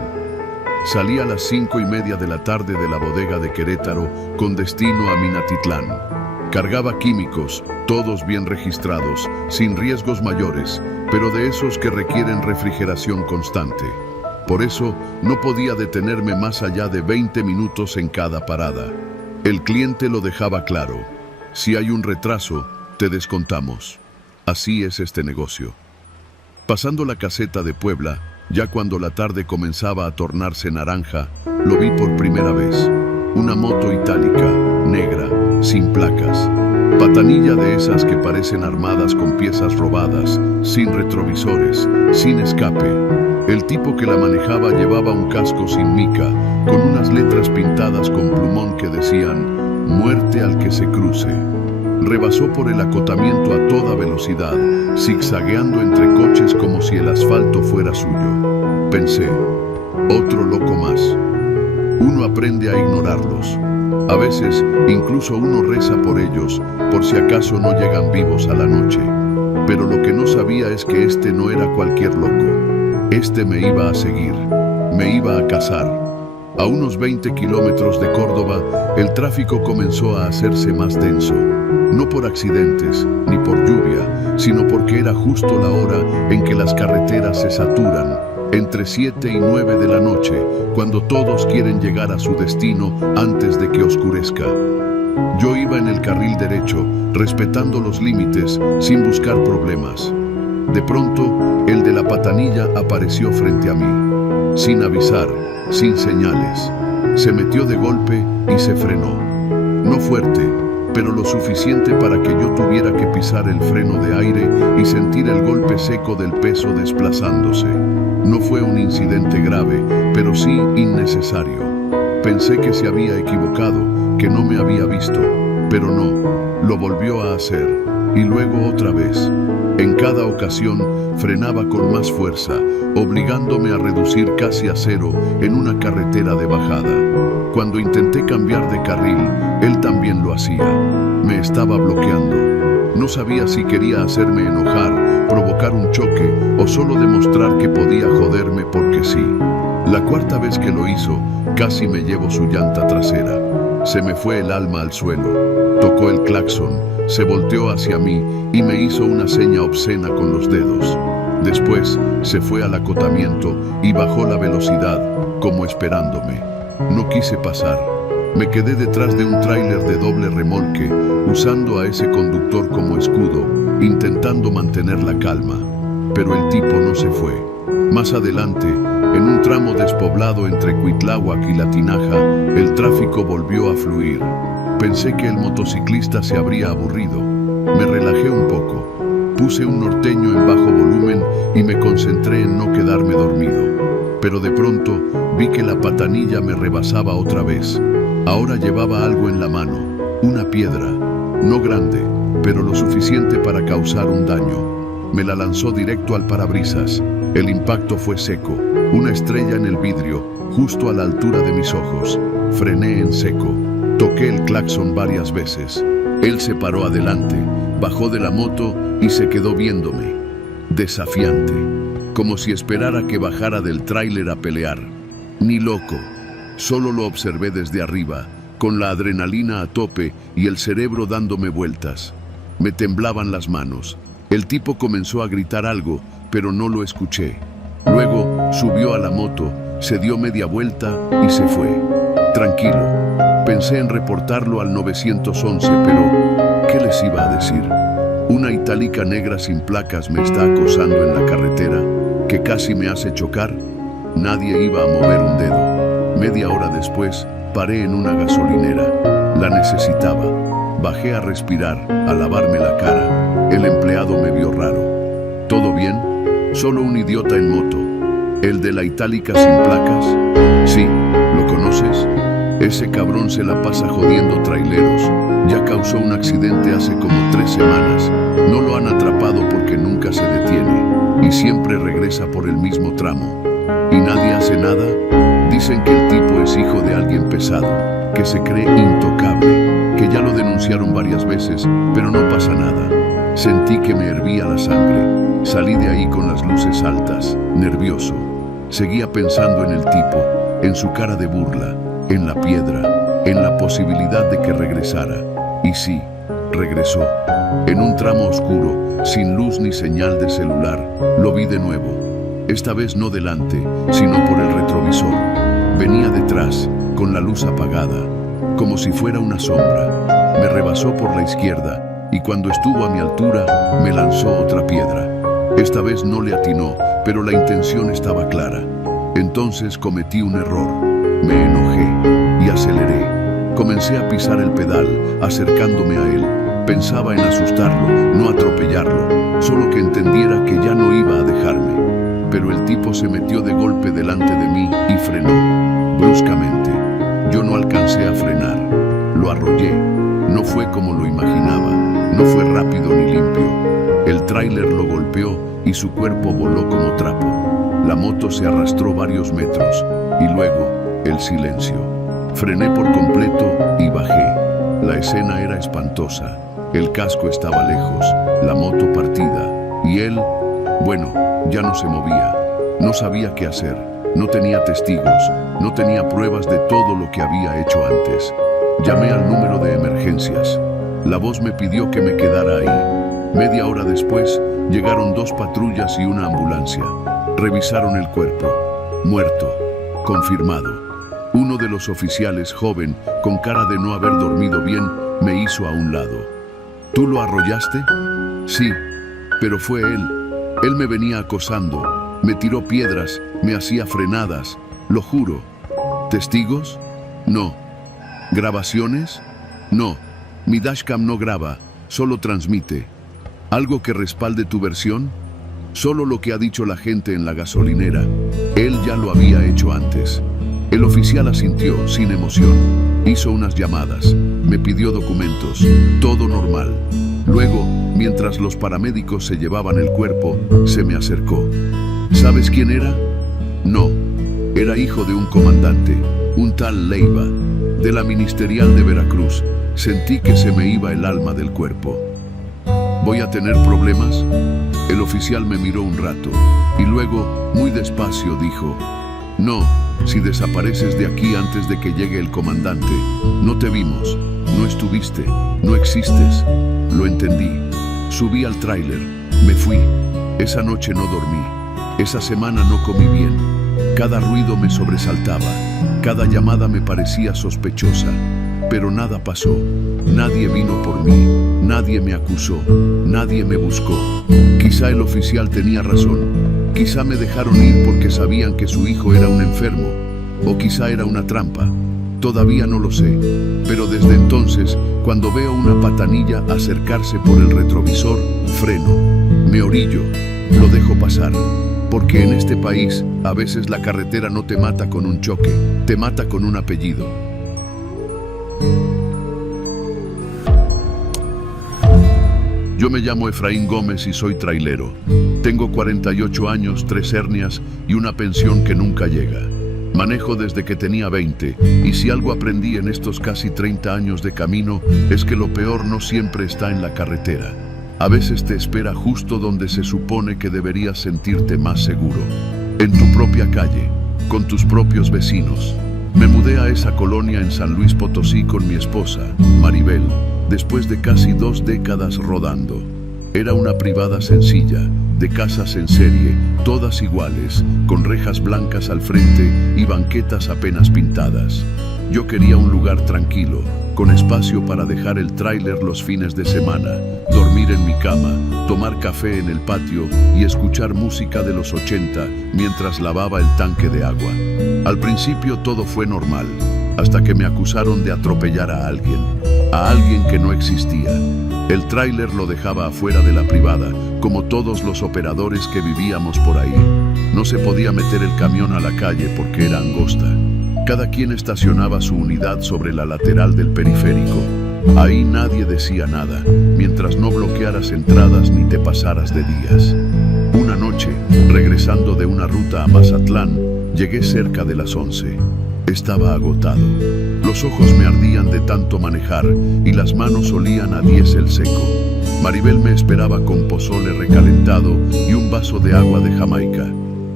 Salí a las 5:30 de la tarde de la bodega de Querétaro con destino a Minatitlán. Cargaba químicos, todos bien registrados, sin riesgos mayores, pero de esos que requieren refrigeración constante. Por eso, no podía detenerme más allá de 20 minutos en cada parada. El cliente lo dejaba claro. Si hay un retraso, te descontamos. Así es este negocio. Pasando la caseta de Puebla, ya cuando la tarde comenzaba a tornarse naranja, lo vi por primera vez. Una moto itálica, negra, sin placas. Patanilla de esas que parecen armadas con piezas robadas, sin retrovisores, sin escape. El tipo que la manejaba llevaba un casco sin mica, con unas letras pintadas con plumón que decían «Muerte al que se cruce». Rebasó por el acotamiento a toda velocidad, zigzagueando entre coches como si el asfalto fuera suyo. Pensé, otro loco más. Uno aprende a ignorarlos. A veces, incluso uno reza por ellos, por si acaso no llegan vivos a la noche. Pero lo que no sabía es que este no era cualquier loco. Este me iba a seguir, me iba a cazar. A unos 20 kilómetros de Córdoba, el tráfico comenzó a hacerse más denso. No por accidentes, ni por lluvia, sino porque era justo la hora en que las carreteras se saturan, entre 7 y 9 de la noche, cuando todos quieren llegar a su destino antes de que oscurezca. Yo iba en el carril derecho, respetando los límites, sin buscar problemas. De pronto, el de la patanilla apareció frente a mí, sin avisar, sin señales. Se metió de golpe y se frenó. No fuerte, pero lo suficiente para que yo tuviera que pisar el freno de aire y sentir el golpe seco del peso desplazándose. No fue un incidente grave, pero sí innecesario. Pensé que se había equivocado, que no me había visto, pero no, lo volvió a hacer, y luego otra vez. En cada ocasión frenaba con más fuerza, obligándome a reducir casi a cero en una carretera de bajada. Cuando intenté cambiar de carril, él también lo hacía. Me estaba bloqueando. No sabía si quería hacerme enojar, provocar un choque o solo demostrar que podía joderme porque sí. La cuarta vez que lo hizo, casi me llevo su llanta trasera. Se me fue el alma al suelo. Tocó el claxon, se volteó hacia mí y me hizo una seña obscena con los dedos. Después se fue al acotamiento y bajó la velocidad, como esperándome. No quise pasar. Me quedé detrás de un tráiler de doble remolque, usando a ese conductor como escudo, intentando mantener la calma. Pero el tipo no se fue. Más adelante, en un tramo despoblado entre Cuitláhuac y La Tinaja, el tráfico volvió a fluir. Pensé que el motociclista se habría aburrido. Me relajé un poco. Puse un norteño en bajo volumen y me concentré en no quedarme dormido. Pero de pronto vi que la patanilla me rebasaba otra vez. Ahora llevaba algo en la mano, una piedra, no grande, pero lo suficiente para causar un daño. Me la lanzó directo al parabrisas. El impacto fue seco, una estrella en el vidrio, justo a la altura de mis ojos. Frené en seco. Toqué el claxon varias veces. Él se paró adelante, bajó de la moto y se quedó viéndome. Desafiante, como si esperara que bajara del tráiler a pelear. Ni loco. Solo lo observé desde arriba, con la adrenalina a tope y el cerebro dándome vueltas. Me temblaban las manos. El tipo comenzó a gritar algo, pero no lo escuché. Luego subió a la moto, se dio media vuelta y se fue. Tranquilo. Pensé en reportarlo al 911, pero ¿qué les iba a decir? Una itálica negra sin placas me está acosando en la carretera, que casi me hace chocar. Nadie iba a mover un dedo. Media hora después, paré en una gasolinera. La necesitaba. Bajé a respirar, a lavarme la cara. El empleado me vio raro. ¿Todo bien? Solo un idiota en moto. ¿El de la itálica sin placas? Sí, ¿lo conoces? Ese cabrón se la pasa jodiendo traileros. Ya causó un accidente hace como 3 semanas. No lo han atrapado porque nunca se detiene. Y siempre regresa por el mismo tramo. ¿Y nadie hace nada? Dicen que el tipo es hijo de alguien pesado, que se cree intocable, que ya lo denunciaron varias veces, pero no pasa nada. Sentí que me hervía la sangre. Salí de ahí con las luces altas, nervioso. Seguía pensando en el tipo, en su cara de burla, en la piedra, en la posibilidad de que regresara. Y sí, regresó. En un tramo oscuro, sin luz ni señal de celular, lo vi de nuevo. Esta vez no delante, sino por el retrovisor. Venía detrás, con la luz apagada, como si fuera una sombra. Me rebasó por la izquierda y cuando estuvo a mi altura, me lanzó otra piedra. Esta vez no le atinó, pero la intención estaba clara. Entonces cometí un error. Me enojé y aceleré. Comencé a pisar el pedal, acercándome a él. Pensaba en asustarlo, no atropellarlo, solo que entendiera que ya no iba a dejarme. Pero el tipo se metió de golpe delante de mí y frenó, bruscamente. Yo no alcancé a frenar, lo arrollé. No fue como lo imaginaba, no fue rápido ni limpio. El tráiler lo golpeó y su cuerpo voló como trapo. La moto se arrastró varios metros y luego el silencio. Frené por completo y bajé. La escena era espantosa. El casco estaba lejos, la moto partida y él, bueno, ya no se movía. No sabía qué hacer. No tenía testigos. No tenía pruebas de todo lo que había hecho antes. Llamé al número de emergencias. La voz me pidió que me quedara ahí. Media hora después, llegaron 2 patrullas y una ambulancia. Revisaron el cuerpo. Muerto. Confirmado. Uno de los oficiales, joven, con cara de no haber dormido bien, me hizo a un lado. ¿Tú lo arrollaste? Sí, pero fue él. Él me venía acosando, me tiró piedras, me hacía frenadas, lo juro. ¿Testigos? No. ¿Grabaciones? No. Mi dashcam no graba, solo transmite. ¿Algo que respalde tu versión? Solo lo que ha dicho la gente en la gasolinera. Él ya lo había hecho antes. El oficial asintió, sin emoción. Hizo unas llamadas, me pidió documentos, todo normal. Luego, mientras los paramédicos se llevaban el cuerpo, se me acercó. ¿Sabes quién era? No. Era hijo de un comandante, un tal Leiva, de la Ministerial de Veracruz. Sentí que se me iba el alma del cuerpo. ¿Voy a tener problemas? El oficial me miró un rato y luego, muy despacio, dijo: no, si desapareces de aquí antes de que llegue el comandante. No te vimos, no estuviste, no existes. Lo entendí. Subí al tráiler, me fui. Esa noche no dormí. Esa semana no comí bien. Cada ruido me sobresaltaba. Cada llamada me parecía sospechosa. Pero nada pasó. Nadie vino por mí. Nadie me acusó. Nadie me buscó. Quizá el oficial tenía razón. Quizá me dejaron ir porque sabían que su hijo era un enfermo. O quizá era una trampa. Todavía no lo sé. Pero desde entonces, cuando veo una patanilla acercarse por el retrovisor, freno. Me orillo. Lo dejo pasar. Porque en este país, a veces la carretera no te mata con un choque, te mata con un apellido. Yo me llamo Efraín Gómez y soy trailero. Tengo 48 años, 3 hernias y una pensión que nunca llega. Manejo desde que tenía 20 y si algo aprendí en estos casi 30 años de camino es que lo peor no siempre está en la carretera. A veces te espera justo donde se supone que deberías sentirte más seguro. En tu propia calle, con tus propios vecinos. Me mudé a esa colonia en San Luis Potosí con mi esposa, Maribel, después de casi 2 décadas rodando. Era una privada sencilla, de casas en serie, todas iguales, con rejas blancas al frente y banquetas apenas pintadas. Yo quería un lugar tranquilo, con espacio para dejar el tráiler los fines de semana, dormir en mi cama, tomar café en el patio y escuchar música de los 80 mientras lavaba el tanque de agua. Al principio todo fue normal, hasta que me acusaron de atropellar a alguien que no existía. El tráiler lo dejaba afuera de la privada, como todos los operadores que vivíamos por ahí. No se podía meter el camión a la calle porque era angosta. Cada quien estacionaba su unidad sobre la lateral del periférico. Ahí nadie decía nada, mientras no bloquearas entradas ni te pasaras de días. Una noche, regresando de una ruta a Mazatlán, llegué cerca de las 11. Estaba agotado. Los ojos me ardían de tanto manejar y las manos olían a diésel seco. Maribel me esperaba con pozole recalentado y un vaso de agua de Jamaica.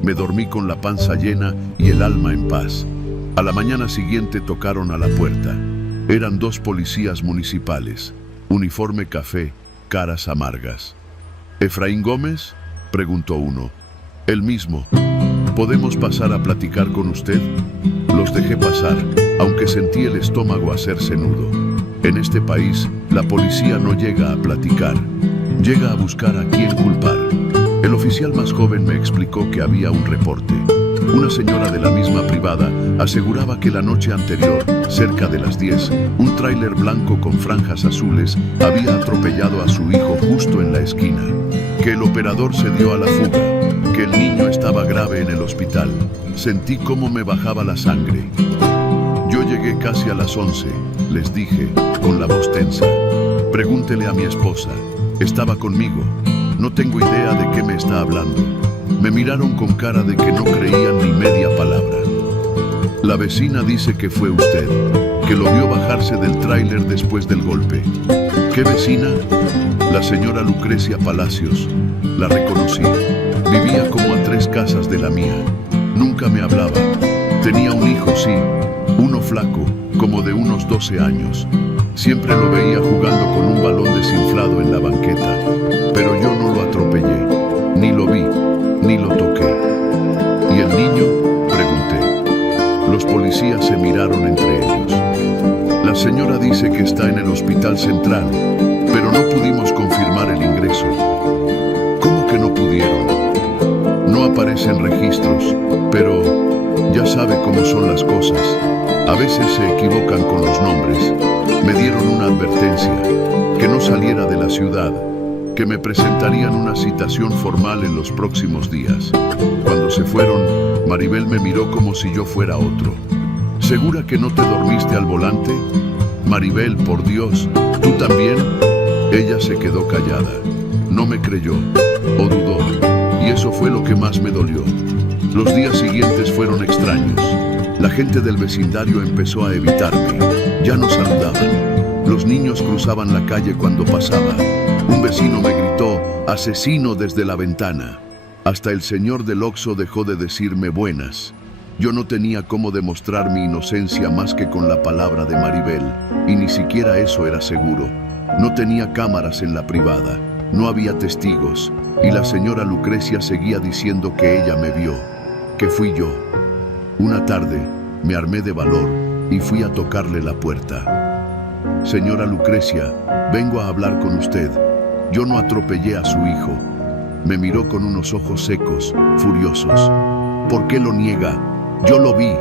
Me dormí con la panza llena y el alma en paz. A la mañana siguiente tocaron a la puerta. Eran 2 policías municipales, uniforme café, caras amargas. ¿Efraín Gómez?, preguntó uno. El mismo. ¿Podemos pasar a platicar con usted? Los dejé pasar, aunque sentí el estómago hacerse nudo. En este país, la policía no llega a platicar, llega a buscar a quién culpar. El oficial más joven me explicó que había un reporte. Una señora de la misma privada aseguraba que la noche anterior, cerca de las 10, un tráiler blanco con franjas azules había atropellado a su hijo justo en la esquina, que el operador se dio a la fuga, que el niño estaba grave en el hospital. Sentí cómo me bajaba la sangre. Yo llegué casi a las 11, les dije, con la voz tensa. Pregúntele a mi esposa, estaba conmigo. No tengo idea de qué me está hablando. Me miraron con cara de que no creían ni media palabra. La vecina dice que fue usted, que lo vio bajarse del tráiler después del golpe. ¿Qué vecina? La señora Lucrecia Palacios. La reconocí. Vivía como a 3 casas de la mía. Nunca me hablaba. Tenía un hijo, sí, uno flaco, como de unos 12 años. Siempre lo veía jugando con un balón desinflado en la banqueta, pero yo no lo atropellé, ni lo vi, ni lo toqué. ¿Y el niño?, pregunté. Los policías se miraron entre ellos. La señora dice que está en el hospital central, pero no pudimos confirmar el ingreso. ¿Cómo que no pudieron? No aparecen registros, pero ya sabe cómo son las cosas. A veces se equivocan con los nombres. Me dieron una advertencia, que no saliera de la ciudad, que me presentarían una citación formal en los próximos días. Cuando se fueron, Maribel me miró como si yo fuera otro. ¿Segura que no te dormiste al volante? Maribel, por Dios, ¿tú también? Ella se quedó callada. No me creyó, o dudó, y eso fue lo que más me dolió. Los días siguientes fueron extraños. La gente del vecindario empezó a evitarme. Ya no saludaban. Los niños cruzaban la calle cuando pasaba. Un vecino me gritó, asesino, desde la ventana. Hasta el señor del Oxxo dejó de decirme buenas. Yo no tenía cómo demostrar mi inocencia más que con la palabra de Maribel, y ni siquiera eso era seguro. No tenía cámaras en la privada, no había testigos, y la señora Lucrecia seguía diciendo que ella me vio, que fui yo. Una tarde me armé de valor y fui a tocarle la puerta. Señora Lucrecia, vengo a hablar con usted. Yo no atropellé a su hijo. Me miró con unos ojos secos, furiosos. ¿Por qué lo niega? Yo lo vi.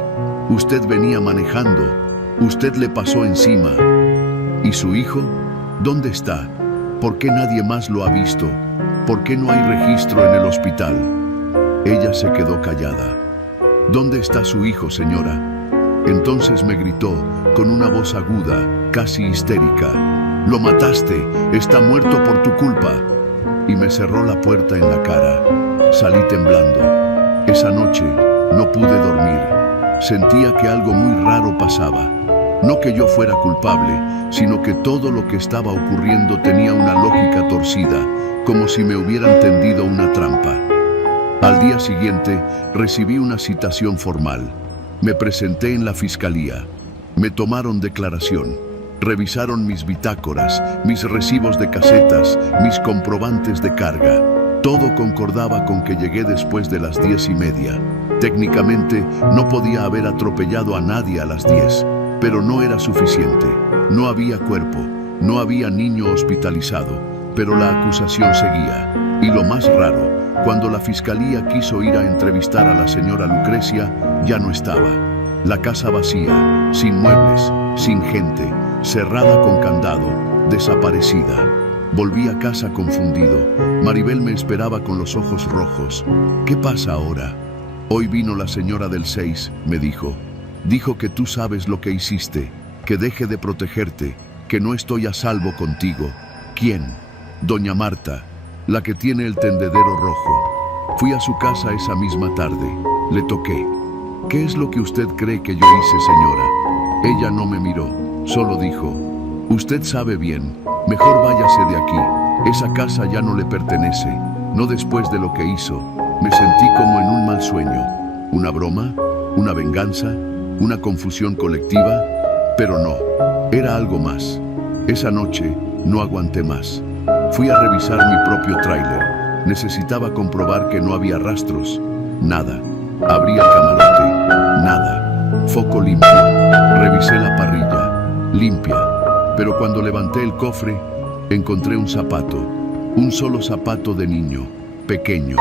Usted venía manejando. Usted le pasó encima. ¿Y su hijo? ¿Dónde está? ¿Por qué nadie más lo ha visto? ¿Por qué no hay registro en el hospital? Ella se quedó callada. ¿Dónde está su hijo, señora? Entonces me gritó, con una voz aguda, casi histérica. «Lo mataste, está muerto por tu culpa». Y me cerró la puerta en la cara. Salí temblando. Esa noche no pude dormir. Sentía que algo muy raro pasaba. No que yo fuera culpable, sino que todo lo que estaba ocurriendo tenía una lógica torcida, como si me hubieran tendido una trampa. Al día siguiente recibí una citación formal. Me presenté en la fiscalía. Me tomaron declaración. Revisaron mis bitácoras, mis recibos de casetas, mis comprobantes de carga. Todo concordaba con que llegué después de las 10:30. Técnicamente no podía haber atropellado a nadie a las 10, pero no era suficiente. No había cuerpo, no había niño hospitalizado, pero la acusación seguía. Y lo más raro, cuando la fiscalía quiso ir a entrevistar a la señora Lucrecia, ya no estaba. La casa vacía, sin muebles, sin gente, cerrada con candado, desaparecida. Volví a casa confundido. Maribel me esperaba con los ojos rojos. ¿Qué pasa ahora? Hoy vino la señora del 6, me dijo. Dijo que tú sabes lo que hiciste, que deje de protegerte, que no estoy a salvo contigo. ¿Quién? Doña Marta, la que tiene el tendedero rojo. Fui a su casa esa misma tarde. Le toqué. ¿Qué es lo que usted cree que yo hice, señora? Ella no me miró, solo dijo, usted sabe bien, mejor váyase de aquí. Esa casa ya no le pertenece, no después de lo que hizo. Me sentí como en un mal sueño. ¿Una broma? ¿Una venganza? ¿Una confusión colectiva? Pero no, era algo más. Esa noche no aguanté más. Fui a revisar mi propio tráiler. Necesitaba comprobar que no había rastros. Nada. Abrí el camarote. Nada. Foco limpio. Revisé la parrilla. Limpia. Pero cuando levanté el cofre, encontré un zapato. Un solo zapato de niño. Pequeño.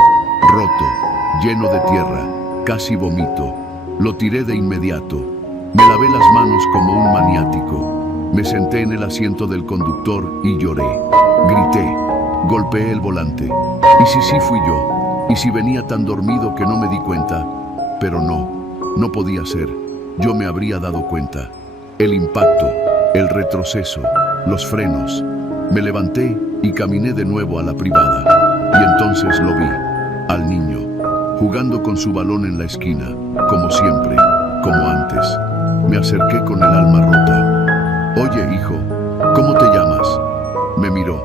Roto. Lleno de tierra. Casi vomito. Lo tiré de inmediato. Me lavé las manos como un maniático. Me senté en el asiento del conductor y lloré. Grité. Golpeé el volante. ¿Y si sí fui yo? ¿Y si venía tan dormido que no me di cuenta? Pero no podía ser. Yo me habría dado cuenta. El impacto, el retroceso, los frenos. Me levanté y caminé de nuevo a la privada. Y entonces lo vi, al niño, jugando con su balón en la esquina, como siempre, como antes. Me acerqué con el alma rota. Oye, hijo, ¿cómo te llamas? Me miró.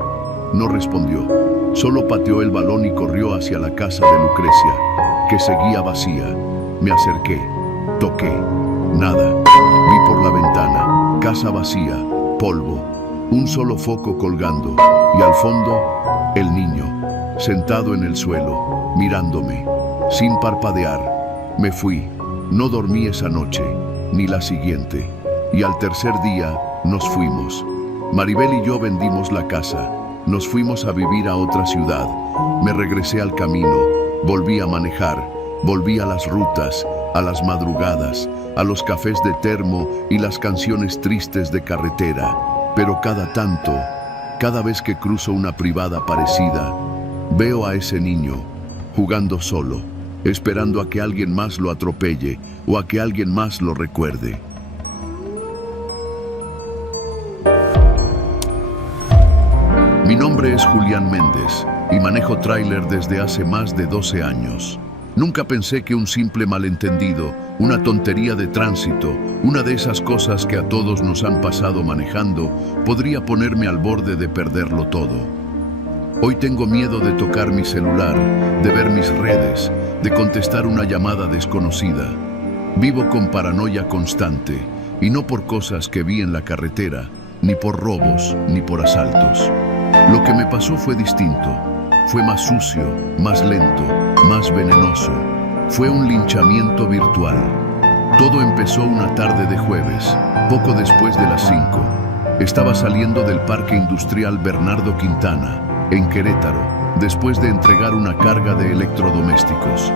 No respondió. Solo pateó el balón y corrió hacia la casa de Lucrecia, que seguía vacía. Me acerqué. Toqué. Nada. Vi por la ventana. Casa vacía. Polvo. Un solo foco colgando. Y al fondo, el niño, sentado en el suelo, mirándome, sin parpadear. Me fui. No dormí esa noche, ni la siguiente. Y al tercer día, nos fuimos. Maribel y yo vendimos la casa. Nos fuimos a vivir a otra ciudad. Me regresé al camino. Volví a manejar. Volví a las rutas, a las madrugadas, a los cafés de termo y las canciones tristes de carretera. Pero cada tanto, cada vez que cruzo una privada parecida, veo a ese niño jugando solo, esperando a que alguien más lo atropelle o a que alguien más lo recuerde. Mi nombre es Julián Méndez y manejo tráiler desde hace más de 12 años. Nunca pensé que un simple malentendido, una tontería de tránsito, una de esas cosas que a todos nos han pasado manejando, podría ponerme al borde de perderlo todo. Hoy tengo miedo de tocar mi celular, de ver mis redes, de contestar una llamada desconocida. Vivo con paranoia constante, y no por cosas que vi en la carretera, ni por robos, ni por asaltos. Lo que me pasó fue distinto. Fue más sucio, más lento, más venenoso. Fue un linchamiento virtual. Todo empezó una tarde de jueves, poco después de las 5. Estaba saliendo del Parque Industrial Bernardo Quintana, en Querétaro, después de entregar una carga de electrodomésticos.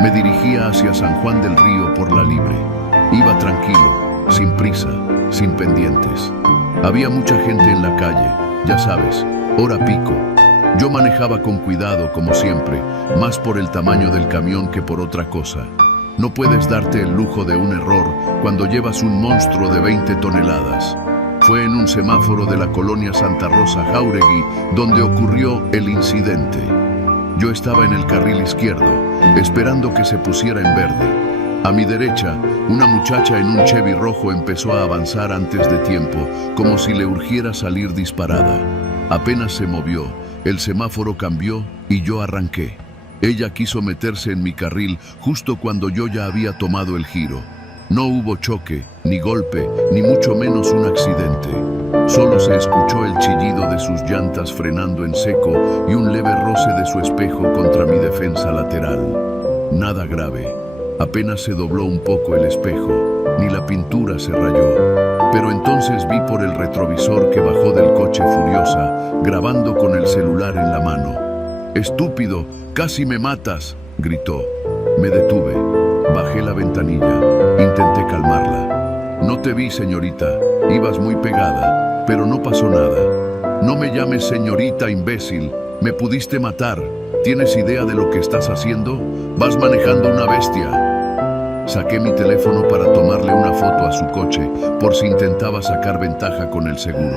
Me dirigía hacia San Juan del Río por la Libre. Iba tranquilo, sin prisa, sin pendientes. Había mucha gente en la calle, ya sabes, hora pico. Yo manejaba con cuidado, como siempre, más por el tamaño del camión que por otra cosa. No puedes darte el lujo de un error cuando llevas un monstruo de 20 toneladas. Fue en un semáforo de la colonia Santa Rosa Jáuregui donde ocurrió el incidente. Yo estaba en el carril izquierdo, esperando que se pusiera en verde. A mi derecha, una muchacha en un Chevy rojo empezó a avanzar antes de tiempo, como si le urgiera salir disparada. Apenas se movió, el semáforo cambió y yo arranqué. Ella quiso meterse en mi carril justo cuando yo ya había tomado el giro. No hubo choque, ni golpe, ni mucho menos un accidente. Solo se escuchó el chillido de sus llantas frenando en seco y un leve roce de su espejo contra mi defensa lateral. Nada grave. Apenas se dobló un poco el espejo, ni la pintura se rayó. Pero entonces vi por el retrovisor que bajó del coche furiosa, grabando con el celular en la mano. «¡Estúpido! ¡Casi me matas!», gritó. Me detuve. Bajé la ventanilla. Intenté calmarla. «No te vi, señorita. Ibas muy pegada. Pero no pasó nada». «No me llames señorita, imbécil. Me pudiste matar. ¿Tienes idea de lo que estás haciendo? Vas manejando una bestia». Saqué mi teléfono para tomarle una foto a su coche, por si intentaba sacar ventaja con el seguro.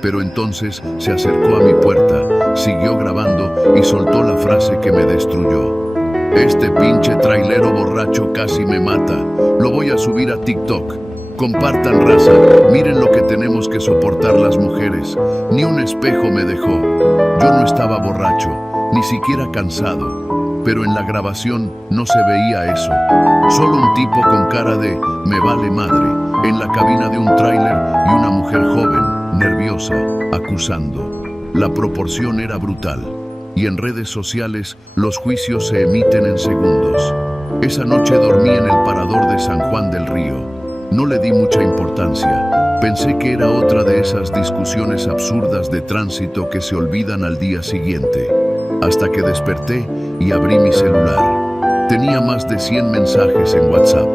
Pero entonces se acercó a mi puerta, siguió grabando y soltó la frase que me destruyó. «Este pinche trailero borracho casi me mata. Lo voy a subir a TikTok. Compartan, raza. Miren lo que tenemos que soportar las mujeres. Ni un espejo me dejó. Yo no estaba borracho, ni siquiera cansado. Pero en la grabación no se veía eso. Solo un tipo con cara de «me vale madre» en la cabina de un tráiler y una mujer joven, nerviosa, acusando. La proporción era brutal. Y en redes sociales los juicios se emiten en segundos. Esa noche dormí en el parador de San Juan del Río. No le di mucha importancia. Pensé que era otra de esas discusiones absurdas de tránsito que se olvidan al día siguiente. Hasta que desperté y abrí mi celular. Tenía más de 100 mensajes en WhatsApp.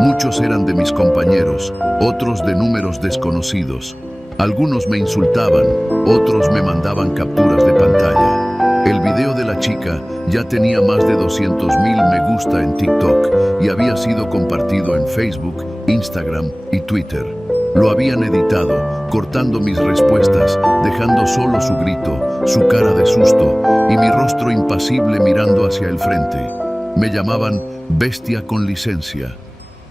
Muchos eran de mis compañeros, otros de números desconocidos. Algunos me insultaban, otros me mandaban capturas de pantalla. El video de la chica ya tenía más de 200,000 me gusta en TikTok y había sido compartido en Facebook, Instagram y Twitter. Lo habían editado, cortando mis respuestas, dejando solo su grito, su cara de susto y mi rostro impasible mirando hacia el frente. Me llamaban bestia con licencia,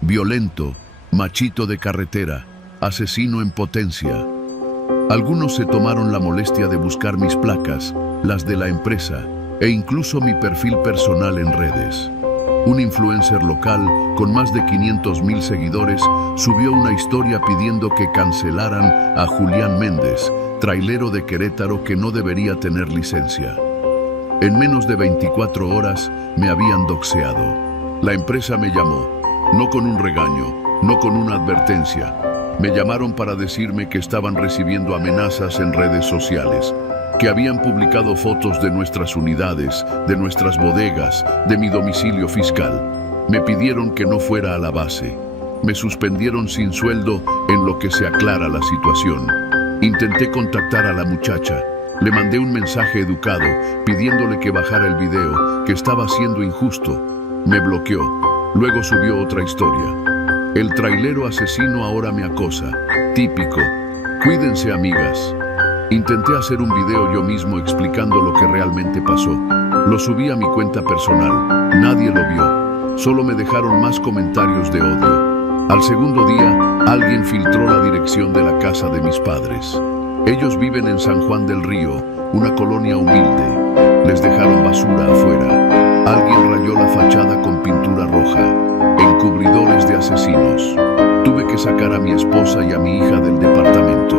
violento, machito de carretera, asesino en potencia. Algunos se tomaron la molestia de buscar mis placas, las de la empresa, e incluso mi perfil personal en redes. Un influencer local con más de 500,000 seguidores subió una historia pidiendo que cancelaran a Julián Méndez, trailero de Querétaro que no debería tener licencia. En menos de 24 horas me habían doxeado. La empresa me llamó, no con un regaño, no con una advertencia. Me llamaron para decirme que estaban recibiendo amenazas en redes sociales, que habían publicado fotos de nuestras unidades, de nuestras bodegas, de mi domicilio fiscal. Me pidieron que no fuera a la base. Me suspendieron sin sueldo en lo que se aclara la situación. Intenté contactar a la muchacha. Le mandé un mensaje educado pidiéndole que bajara el video, que estaba siendo injusto. Me bloqueó. Luego subió otra historia. El trailero asesino ahora me acosa. Típico. Cuídense, amigas. Intenté hacer un video yo mismo explicando lo que realmente pasó. Lo subí a mi cuenta personal. Nadie lo vio. Solo me dejaron más comentarios de odio. Al segundo día, alguien filtró la dirección de la casa de mis padres. Ellos viven en San Juan del Río, una colonia humilde. Les dejaron basura afuera. Alguien rayó la fachada con pintura roja. Encubridores de asesinos. Tuve que sacar a mi esposa y a mi hija del departamento.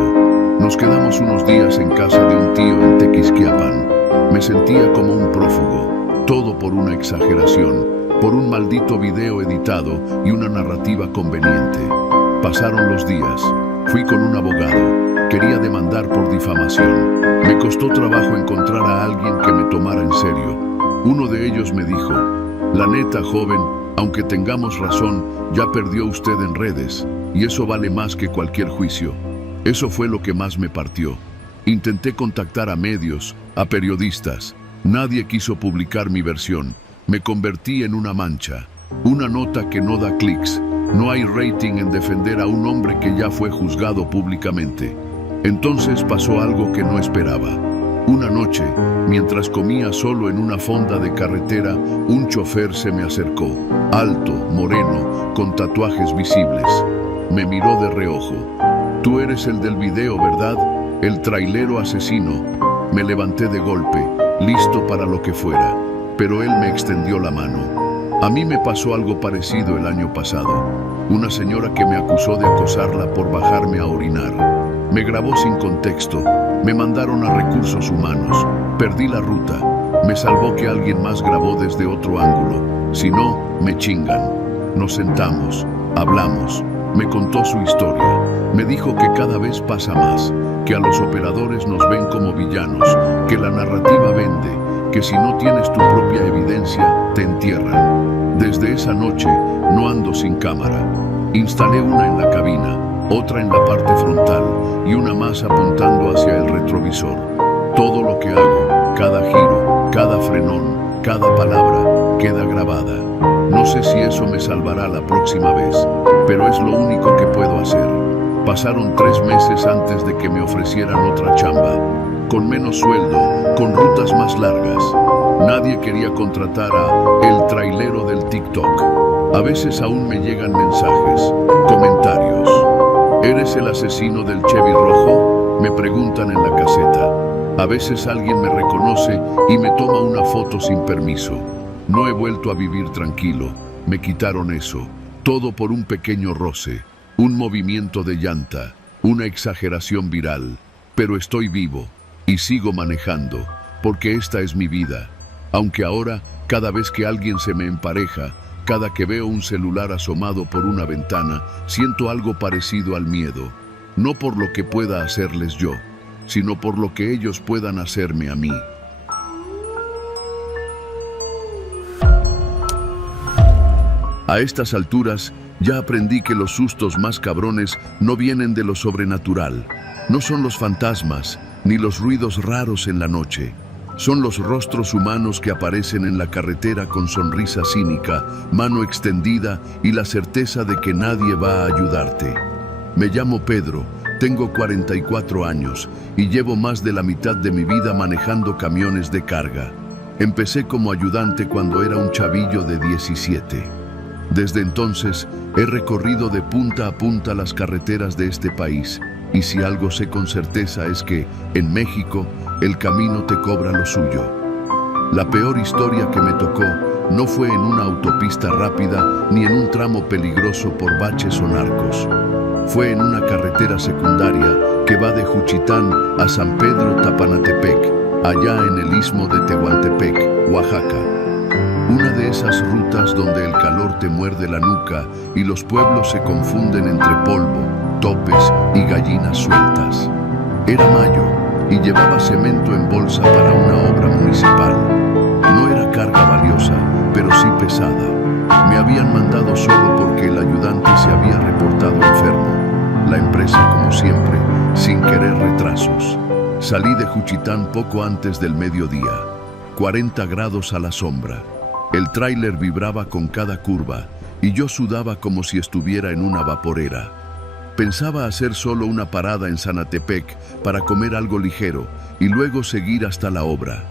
Nos quedamos unos días en casa de un tío en Tequisquiapan. Me sentía como un prófugo. Todo por una exageración, por un maldito video editado y una narrativa conveniente. Pasaron los días. Fui con un abogado. Quería demandar por difamación. Me costó trabajo encontrar a alguien que me tomara en serio. Uno de ellos me dijo: la neta, joven, aunque tengamos razón, ya perdió usted en redes, y eso vale más que cualquier juicio. Eso fue lo que más me partió. Intenté contactar a medios, a periodistas. Nadie quiso publicar mi versión. Me convertí en una mancha. Una nota que no da clics. No hay rating en defender a un hombre que ya fue juzgado públicamente. Entonces pasó algo que no esperaba. Una noche, mientras comía solo en una fonda de carretera, un chofer se me acercó. Alto, moreno, con tatuajes visibles. Me miró de reojo. Tú eres el del video, ¿verdad? El trailero asesino. Me levanté de golpe, listo para lo que fuera, pero él me extendió la mano. A mí me pasó algo parecido el año pasado. Una señora que me acusó de acosarla por bajarme a orinar. Me grabó sin contexto. Me mandaron a recursos humanos. Perdí la ruta. Me salvó que alguien más grabó desde otro ángulo. Si no, me chingan. Nos sentamos, hablamos. Me contó su historia. Me dijo que cada vez pasa más, que a los operadores nos ven como villanos, que la narrativa vende, que si no tienes tu propia evidencia, te entierran. Desde esa noche no ando sin cámara. Instalé una en la cabina, otra en la parte frontal y una más apuntando hacia el retrovisor. Todo lo que hago, cada giro, cada frenón, cada palabra, queda grabada. No sé si eso me salvará la próxima vez, pero es lo único que puedo hacer. Pasaron 3 meses antes de que me ofrecieran otra chamba, con menos sueldo, con rutas más largas. Nadie quería contratar a el trailero del TikTok. A veces aún me llegan mensajes, comentarios. ¿Eres el asesino del Chevy rojo? Me preguntan en la caseta. A veces alguien me reconoce y me toma una foto sin permiso. No he vuelto a vivir tranquilo. Me quitaron eso. Todo por un pequeño roce, un movimiento de llanta, una exageración viral. Pero estoy vivo y sigo manejando, porque esta es mi vida. Aunque ahora, cada vez que alguien se me empareja, cada que veo un celular asomado por una ventana, siento algo parecido al miedo. No por lo que pueda hacerles yo, sino por lo que ellos puedan hacerme a mí. A estas alturas, ya aprendí que los sustos más cabrones no vienen de lo sobrenatural. No son los fantasmas, ni los ruidos raros en la noche. Son los rostros humanos que aparecen en la carretera con sonrisa cínica, mano extendida y la certeza de que nadie va a ayudarte. Me llamo Pedro, tengo 44 años y llevo más de la mitad de mi vida manejando camiones de carga. Empecé como ayudante cuando era un chavillo de 17. Desde entonces, he recorrido de punta a punta las carreteras de este país, y si algo sé con certeza es que, en México, el camino te cobra lo suyo. La peor historia que me tocó no fue en una autopista rápida ni en un tramo peligroso por baches o narcos. Fue en una carretera secundaria que va de Juchitán a San Pedro Tapanatepec, allá en el istmo de Tehuantepec, Oaxaca. Una de esas rutas donde el calor te muerde la nuca y los pueblos se confunden entre polvo, topes y gallinas sueltas. Era mayo y llevaba cemento en bolsa para una obra municipal. No era carga valiosa, pero sí pesada. Me habían mandado solo porque el ayudante se había reportado enfermo. La empresa, como siempre, sin querer retrasos. Salí de Juchitán poco antes del mediodía. 40 grados a la sombra. El tráiler vibraba con cada curva y yo sudaba como si estuviera en una vaporera. Pensaba hacer solo una parada en Sanatepec para comer algo ligero y luego seguir hasta la obra.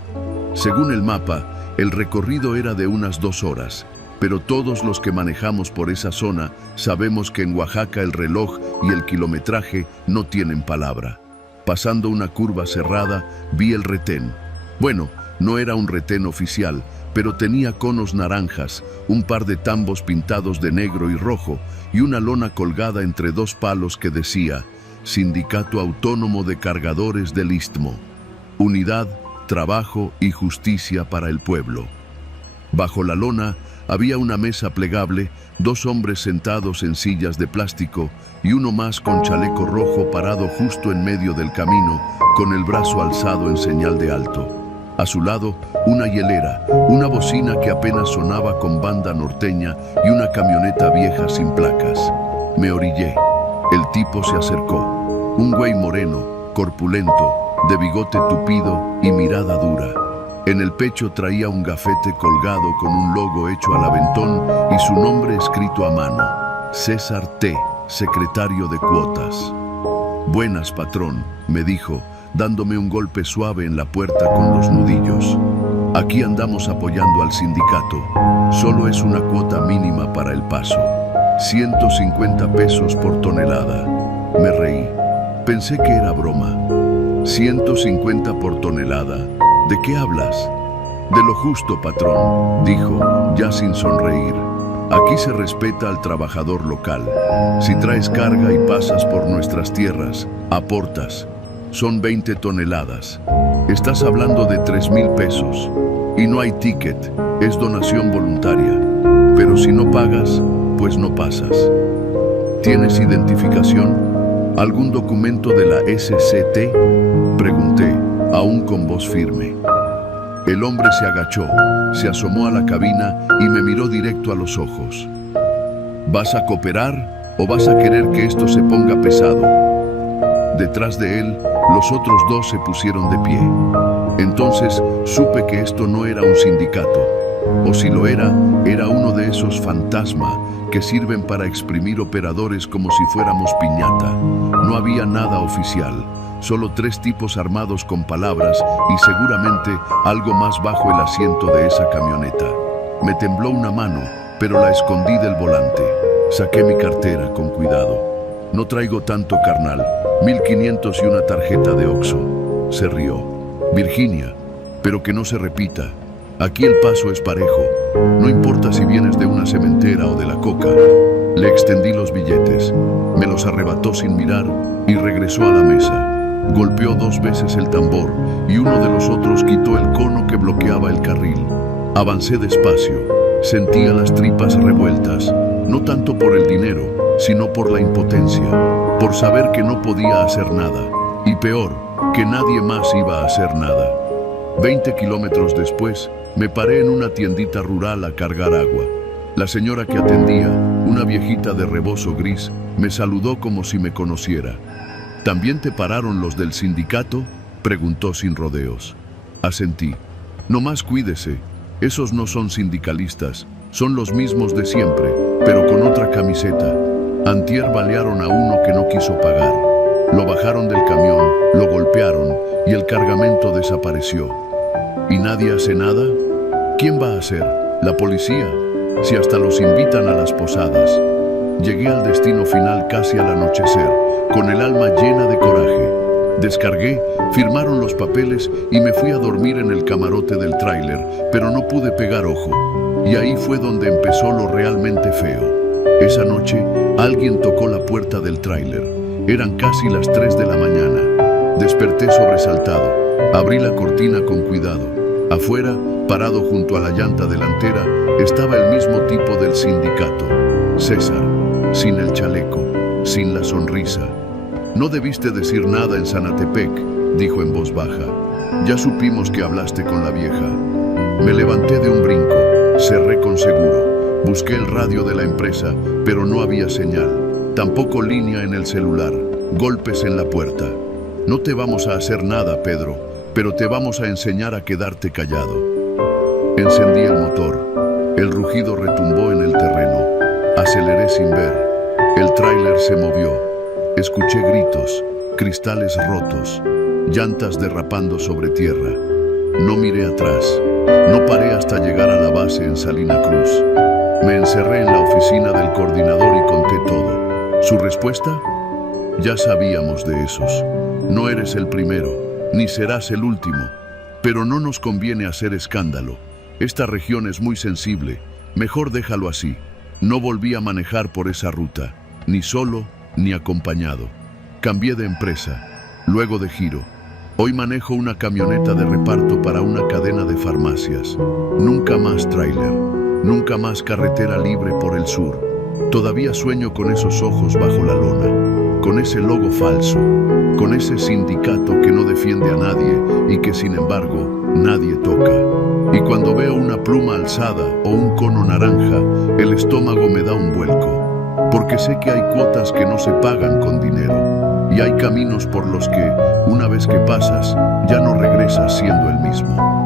Según el mapa, el recorrido era de unas 2 horas, pero todos los que manejamos por esa zona sabemos que en Oaxaca el reloj y el kilometraje no tienen palabra. Pasando una curva cerrada, vi el retén. Bueno, no era un retén oficial, pero tenía conos naranjas, un par de tambos pintados de negro y rojo y una lona colgada entre dos palos que decía Sindicato Autónomo de Cargadores del Istmo. Unidad, trabajo y justicia para el pueblo. Bajo la lona había una mesa plegable, dos hombres sentados en sillas de plástico y uno más con chaleco rojo parado justo en medio del camino, con el brazo alzado en señal de alto. A su lado, una hielera, una bocina que apenas sonaba con banda norteña y una camioneta vieja sin placas. Me orillé. El tipo se acercó. Un güey moreno, corpulento, de bigote tupido y mirada dura. En el pecho traía un gafete colgado con un logo hecho al aventón y su nombre escrito a mano. César T., secretario de cuotas. Buenas, patrón, me dijo, dándome un golpe suave en la puerta con los nudillos. Aquí andamos apoyando al sindicato. Solo es una cuota mínima para el paso. 150 pesos por tonelada. Me reí. Pensé que era broma. 150 por tonelada. ¿De qué hablas? De lo justo, patrón, dijo, ya sin sonreír. Aquí se respeta al trabajador local. Si traes carga y pasas por nuestras tierras, aportas. Son 20 toneladas. Estás hablando de 3,000 pesos. Y no hay ticket, es donación voluntaria. Pero si no pagas, pues no pasas. ¿Tienes identificación? ¿Algún documento de la SCT? Pregunté, aún con voz firme. El hombre se agachó, se asomó a la cabina y me miró directo a los ojos. ¿Vas a cooperar o vas a querer que esto se ponga pesado? Detrás de él, los otros dos se pusieron de pie. Entonces supe que esto no era un sindicato, o si lo era, era uno de esos fantasmas que sirven para exprimir operadores como si fuéramos piñata. No había nada oficial, solo 3 tipos armados con palabras y seguramente algo más bajo el asiento de esa camioneta. Me tembló una mano, pero la escondí del volante. Saqué mi cartera con cuidado. No traigo tanto, carnal. 1,500 y una tarjeta de Oxxo. Se rió. Virginia, pero que no se repita. Aquí el paso es parejo. No importa si vienes de una cementera o de la coca. Le extendí los billetes. Me los arrebató sin mirar y regresó a la mesa. Golpeó 2 veces el tambor y uno de los otros quitó el cono que bloqueaba el carril. Avancé despacio. Sentía las tripas revueltas, no tanto por el dinero, sino por la impotencia, por saber que no podía hacer nada, y peor, que nadie más iba a hacer nada. 20 kilómetros después, me paré en una tiendita rural a cargar agua. La señora que atendía, una viejita de rebozo gris, me saludó como si me conociera. ¿También te pararon los del sindicato?, preguntó sin rodeos. Asentí. No más cuídese, esos no son sindicalistas, son los mismos de siempre, pero con otra camiseta. Antier balearon a uno que no quiso pagar. Lo bajaron del camión, lo golpearon y el cargamento desapareció. ¿Y nadie hace nada? ¿Quién va a hacer? ¿La policía? Si hasta los invitan a las posadas. Llegué al destino final casi al anochecer, con el alma llena de coraje. Descargué, firmaron los papeles y me fui a dormir en el camarote del tráiler, pero no pude pegar ojo. Y ahí fue donde empezó lo realmente feo. Esa noche, alguien tocó la puerta del tráiler. Eran casi las 3 de la mañana. Desperté sobresaltado. Abrí la cortina con cuidado. Afuera, parado junto a la llanta delantera, estaba el mismo tipo del sindicato. César, sin el chaleco, sin la sonrisa. No debiste decir nada en Sanatepec, dijo en voz baja. Ya supimos que hablaste con la vieja. Me levanté de un brinco, cerré con seguro. Busqué el radio de la empresa, pero no había señal. Tampoco línea en el celular. Golpes en la puerta. No te vamos a hacer nada, Pedro, pero te vamos a enseñar a quedarte callado. Encendí el motor. El rugido retumbó en el terreno. Aceleré sin ver. El tráiler se movió. Escuché gritos, cristales rotos, llantas derrapando sobre tierra. No miré atrás. No paré hasta llegar a la base en Salina Cruz. Me encerré en la oficina del coordinador y conté todo. ¿Su respuesta? Ya sabíamos de esos. No eres el primero, ni serás el último. Pero no nos conviene hacer escándalo. Esta región es muy sensible. Mejor déjalo así. No volví a manejar por esa ruta, ni solo, ni acompañado. Cambié de empresa, luego de giro. Hoy manejo una camioneta de reparto para una cadena de farmacias. Nunca más tráiler, nunca más carretera libre por el sur. Todavía sueño con esos ojos bajo la lona, con ese logo falso, con ese sindicato que no defiende a nadie y que sin embargo nadie toca. Y cuando veo una pluma alzada o un cono naranja, el estómago me da un vuelco, porque sé que hay cuotas que no se pagan con dinero y hay caminos por los que, una vez que pasas, ya no regresas siendo el mismo.